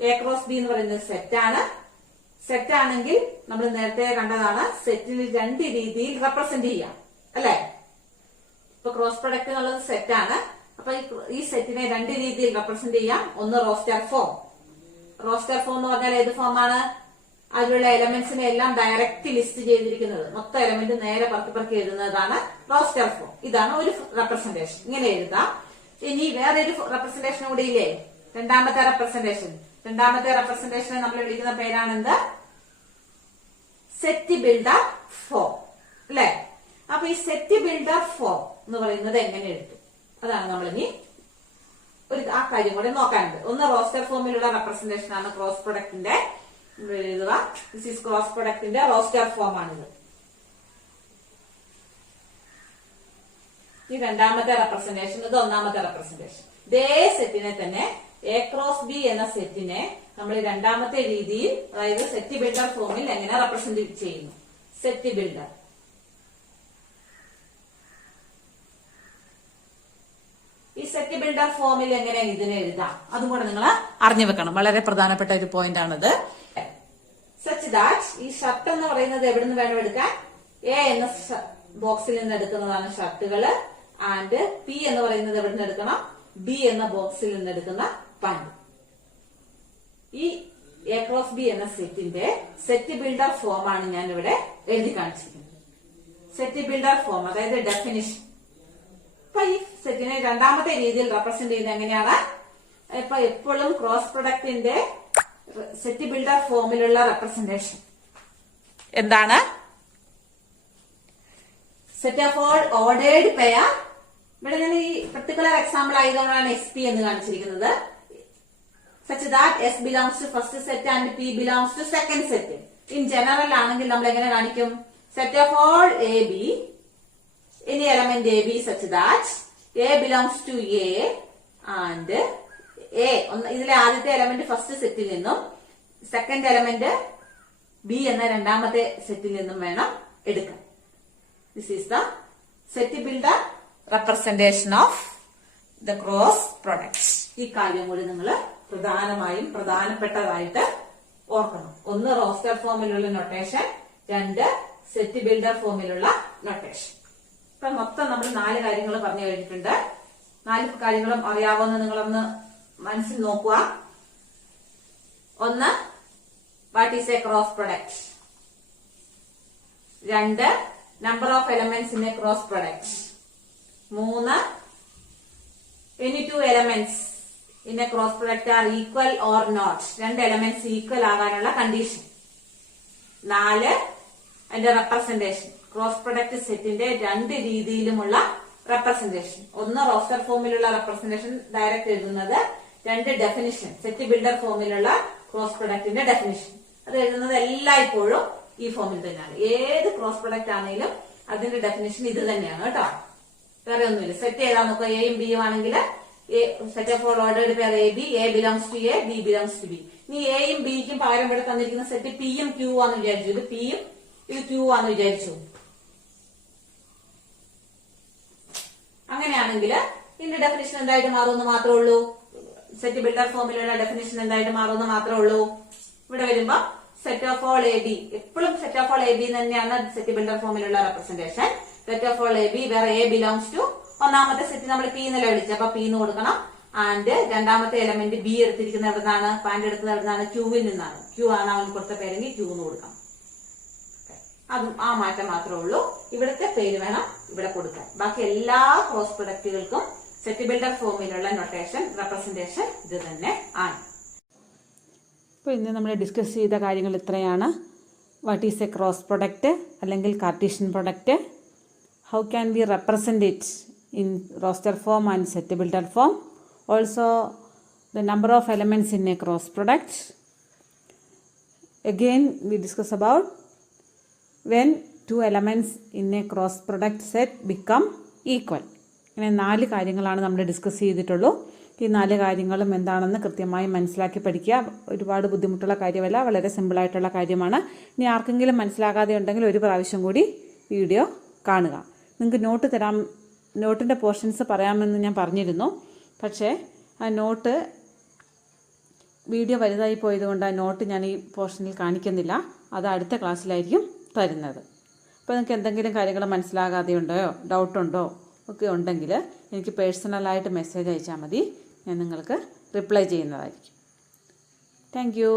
A ക്രോസ് B എന്ന് പറയുന്നത് സെറ്റാണ്. സെറ്റ് ആണെങ്കിൽ നമ്മൾ നേരത്തെ കണ്ടതാണ് സെറ്റിൽ 2 രീതിയിൽ റെപ്രസെന്റ് ചെയ്യാം, അല്ലെ? ഇപ്പൊ ക്രോസ് പ്രൊഡക്റ്റ് എന്നുള്ളത് സെറ്റാണ്. അപ്പൊ ഈ സെറ്റിനെ 2 രീതിയിൽ റെപ്രസെന്റ് ചെയ്യാം. ഒന്ന് റോസ്റ്റർ ഫോം. റോസ്റ്റർ ഫോം എന്ന് പറഞ്ഞാൽ ഏത് ഫോമാണ്? അതിലുള്ള എലമെന്റ്സിനെ എല്ലാം ഡയറക്റ്റ് ലിസ്റ്റ് ചെയ്തിരിക്കുന്നത്, മൊത്തം എലമെന്റ് നേരെ പറക്കി എഴുതുന്നതാണ് റോസ്റ്റർ ഫോം. ഇതാണ് ഒരു റെപ്രസെന്റേഷൻ, ഇങ്ങനെ എഴുതാം. ഇനി വേറൊരു റെപ്രസെന്റേഷൻ കൂടി ഇല്ലേ, രണ്ടാമത്തെ റെപ്രസെന്റേഷൻ. രണ്ടാമത്തെ റെപ്രസെന്റേഷനെ നമ്മൾ വിളിക്കുന്ന പേരാണെന്ത്? സെറ്റ് ബിൽഡർ ഫോം, അല്ലെ? അപ്പൊ ഈ സെറ്റ് ബിൽഡർ ഫോം എന്ന് പറയുന്നത് എങ്ങനെ എഴുതും, അതാണ് നമ്മളിനി ആ കാര്യം കൂടെ നോക്കാനുണ്ട്. ഒന്ന് റോസ്റ്റർ ഫോമിലുള്ള റെപ്രസെന്റേഷൻ ആണ് ക്രോസ് പ്രൊഡക്റ്റിന്റെ എഴുതുക. ദിസ് ഈസ് ക്രോസ് പ്രൊഡക്റ്റിന്റെ റോസ്റ്റർ ഫോം ആണിത്. ഈ രണ്ടാമത്തെ റെപ്രസെന്റേഷൻ, ഇത് ഒന്നാമത്തെ റെപ്രസെന്റേഷൻ. ഇതേ സെറ്റിനെ തന്നെ A ക്രോസ് B എന്ന സെറ്റിനെ നമ്മൾ രണ്ടാമത്തെ രീതിയിൽ, അതായത് സെറ്റ് ബിൽഡർ ഫോമിൽ എങ്ങനെ റെപ്രസെന്റ് ചെയ്യുന്നു. സെറ്റ് ബിൽഡർ, ഈ സെറ്റ് ബിൽഡർ ഫോമിൽ എങ്ങനെ ഇതിനെ എഴുതാം അതും കൂടെ നിങ്ങൾ അറിഞ്ഞു വെക്കണം. വളരെ പ്രധാനപ്പെട്ട ഒരു പോയിന്റ് ആണിത്. സച്ച് ദാറ്റ് ഈ ഷർട്ട് എന്ന് പറയുന്നത് എവിടുന്ന് വേണം എടുക്കാൻ? A എന്ന ബോക്സിൽ നിന്ന് എടുക്കുന്നതാണ് ഷർട്ടുകള്. ആൻഡ് P എന്ന് പറയുന്നത് എവിടുന്ന് എടുക്കണം? B എന്ന ബോക്സിൽ നിന്ന് എടുക്കുന്ന പാന്റ്. ഈ A ക്രോസ് B എന്ന സെറ്റിന്റെ സെറ്റ് ബിൽഡർ ഫോം ആണ് ഞാൻ ഇവിടെ എഴുതി കാണിച്ചിരിക്കുന്നത്. സെറ്റ് ബിൽഡർ ഫോം, അതായത് ഡെഫിനിഷൻ. അപ്പൊ ഈ സെറ്റിനെ രണ്ടാമത്തെ രീതിയിൽ റെപ്രസെന്റ് ചെയ്യുന്നത് എങ്ങനെയാണ്? ഇപ്പൊ എപ്പോഴും ക്രോസ് പ്രൊഡക്റ്റിന്റെ സെറ്റ് ബിൽഡർ ഫോമിലുള്ള റെപ്രസെന്റേഷൻ എന്താണ്? Set of all ordered pair. ഇവിടെ ഞാൻ ഈ പെർട്ടിക്കുലർ എക്സാമ്പിൾ ആയതുകൊണ്ടാണ് SP എന്ന് കാണിച്ചിരിക്കുന്നത്. Such that S belongs to first set and P belongs to second set. In general ആണെങ്കിൽ നമ്മൾ എങ്ങനെ കാണിക്കും? Set of all AB, any element AB such that A belongs to A and A, ഇതിലെ ആദ്യത്തെ എലമെന്റ് ഫസ്റ്റ് സെറ്റിൽ നിന്നും സെക്കൻഡ് എലമെന്റ് B എന്ന രണ്ടാമത്തെ സെറ്റിൽ നിന്നും വേണം എടുക്കാൻ. This is the set builder representation of the cross product. ഈ കാര്യം കൂടി നിങ്ങൾ പ്രധാനപ്പെട്ടതായിട്ട് ഓർക്കണം. ഒന്ന് റോസ്റ്റർ ഫോമിലുള്ള നൊട്ടേഷൻ, 2 സെറ്റ് ബിൽഡർ ഫോമിലുള്ള നൊട്ടേഷൻ. ഇപ്പൊ മൊത്തം നമ്മൾ 4 കാര്യങ്ങൾ പറഞ്ഞു കഴിഞ്ഞിട്ടുണ്ട്. 4 കാര്യങ്ങളും അറിയാവുന്ന നിങ്ങളൊന്ന് മനസ്സിൽ നോക്കുക. ഒന്ന്, what is a cross product. 2, number of elements in a cross product. 3, any 2 elements in a cross product are equal or not. 2 elements equal ആകാനുള്ള കണ്ടീഷൻ. 4, അതിന്റെ റെപ്രസെന്റേഷൻ. ക്രോസ് പ്രൊഡക്റ്റ് സെറ്റിന്റെ 2 രീതിയിലുമുള്ള റെപ്രസെന്റേഷൻ. ഒന്ന് റോസ്റ്റർ ഫോമിലുള്ള റെപ്രസെന്റേഷൻ ഡയറക്റ്റ് എഴുതുന്നത്, രണ്ട് ഡെഫിനിഷൻ സെറ്റ് ബിൽഡർ ഫോമിലുള്ള ക്രോസ് പ്രൊഡക്റ്റിന്റെ ഡെഫിനിഷൻ. അത് എഴുതുന്നത് എല്ലായ്പ്പോഴും ഈ ഫോമിൽ തന്നെയാണ്. ഏത് ക്രോസ് പ്രൊഡക്റ്റ് ആണെങ്കിലും അതിന്റെ ഡെഫിനിഷൻ ഇത് തന്നെയാണ് കേട്ടോ, വേറെ ഒന്നുമില്ല. സെറ്റ് ഏതാ നോക്കുക, എയും ബിയും ആണെങ്കിൽ set of all ordered pair A B, A belongs to A, B belongs to B. ഇനി എയും ബിക്കും പകരം ഇവിടെ തന്നിരിക്കുന്ന സെറ്റ് പിയും ക്യൂ ആണെന്ന് വിചാരിച്ചു. ഇത് പിയും ഇത് ക്യൂ ആണെന്ന് വിചാരിച്ചു. അങ്ങനെയാണെങ്കിൽ ഇതിന്റെ ഡെഫിനിഷൻ എന്തായിട്ട് മാറുമെന്ന് മാത്രമേ ഉള്ളൂ. സെറ്റ് ബിൽഡർ ഫോമിലുള്ള ഡെഫിനിഷൻ എന്തായിട്ട് മാറുമെന്ന് മാത്രമേ ഉള്ളൂ. ഇവിടെ വരുമ്പോ set of all A B, എപ്പോഴും set of all A B തന്നെയാണ് സെറ്റ് ബിൽഡർ ഫോമിലുള്ള representation. Set of all A B വേറെ എ ബിലോങ്സ് ടു ഒന്നാമത്തെ സെറ്റ് നമ്മൾ പി എന്നല്ല വിളിച്ചത്, അപ്പൊ പി എന്ന് കൊടുക്കണം. ആൻഡ് രണ്ടാമത്തെ എലമെന്റ് ബി എടുത്തിരിക്കുന്നത് എവിടുന്നാണ്, പാൻഡ് എടുത്തത് എവിടുന്നാണ്, ക്യൂവിൽ നിന്നാണ്. ക്യൂ ആണ് അവൻ കൊടുത്ത പേരെങ്കിൽ ക്യൂ എന്ന് കൊടുക്കണം. അതും ആ മാറ്റം മാത്രമേ ഉള്ളൂ. ഇവിടുത്തെ പേര് വേണം ഇവിടെ കൊടുക്കാൻ. ബാക്കി എല്ലാ ക്രോസ് പ്രൊഡക്റ്റുകൾക്കും സെറ്റ് ബിൽഡർ ഫോമിലുള്ള നൊട്ടേഷൻ റെപ്രസെന്റേഷൻ ഇത് തന്നെ ആണ്. അപ്പോൾ ഇന്ന് നമ്മൾ ഡിസ്കസ് ചെയ്ത കാര്യങ്ങൾ ഇത്രയാണ്. What is a cross product അല്ലെങ്കിൽ Cartesian product, how can we represent it in roster form and set builder form, also the number of elements in a cross product. Again we discuss about when two elements in a cross product set become equal. ഇങ്ങനെ 4 കാര്യങ്ങളാണ് നമ്മൾ ഡിസ്കസ് ചെയ്തിട്ടുള്ളൂ. ഈ 4 കാര്യങ്ങളും എന്താണെന്ന് കൃത്യമായി മനസ്സിലാക്കി പഠിക്കുക. ഒരുപാട് ബുദ്ധിമുട്ടുള്ള കാര്യമല്ല, വളരെ സിമ്പിളായിട്ടുള്ള കാര്യമാണ്. ഇനി ആർക്കെങ്കിലും മനസ്സിലാകാതെ ഉണ്ടെങ്കിൽ ഒരു പ്രാവശ്യം കൂടി വീഡിയോ കാണുക. നിങ്ങൾക്ക് നോട്ട് തരാം, നോട്ടിൻ്റെ പോർഷൻസ് പറയാമെന്ന് ഞാൻ പറഞ്ഞിരുന്നു. പക്ഷേ ആ നോട്ട് വീഡിയോ വലുതായി പോയതുകൊണ്ട് ആ നോട്ട് ഞാൻ ഈ പോർഷനിൽ കാണിക്കുന്നില്ല. അത് അടുത്ത ക്ലാസ്സിലായിരിക്കും തരുന്നത്. അപ്പോൾ നിങ്ങൾക്ക് എന്തെങ്കിലും കാര്യങ്ങൾ മനസ്സിലാകാതെയുണ്ടോ, ഡൗട്ടുണ്ടോ ഒക്കെ ഉണ്ടെങ്കിൽ എനിക്ക് പേഴ്സണലായിട്ട് മെസ്സേജ് അയച്ചാൽ മതി. ഞാൻ നിങ്ങൾക്ക് റിപ്ലൈ ചെയ്യുന്നതായിരിക്കും. Thank you.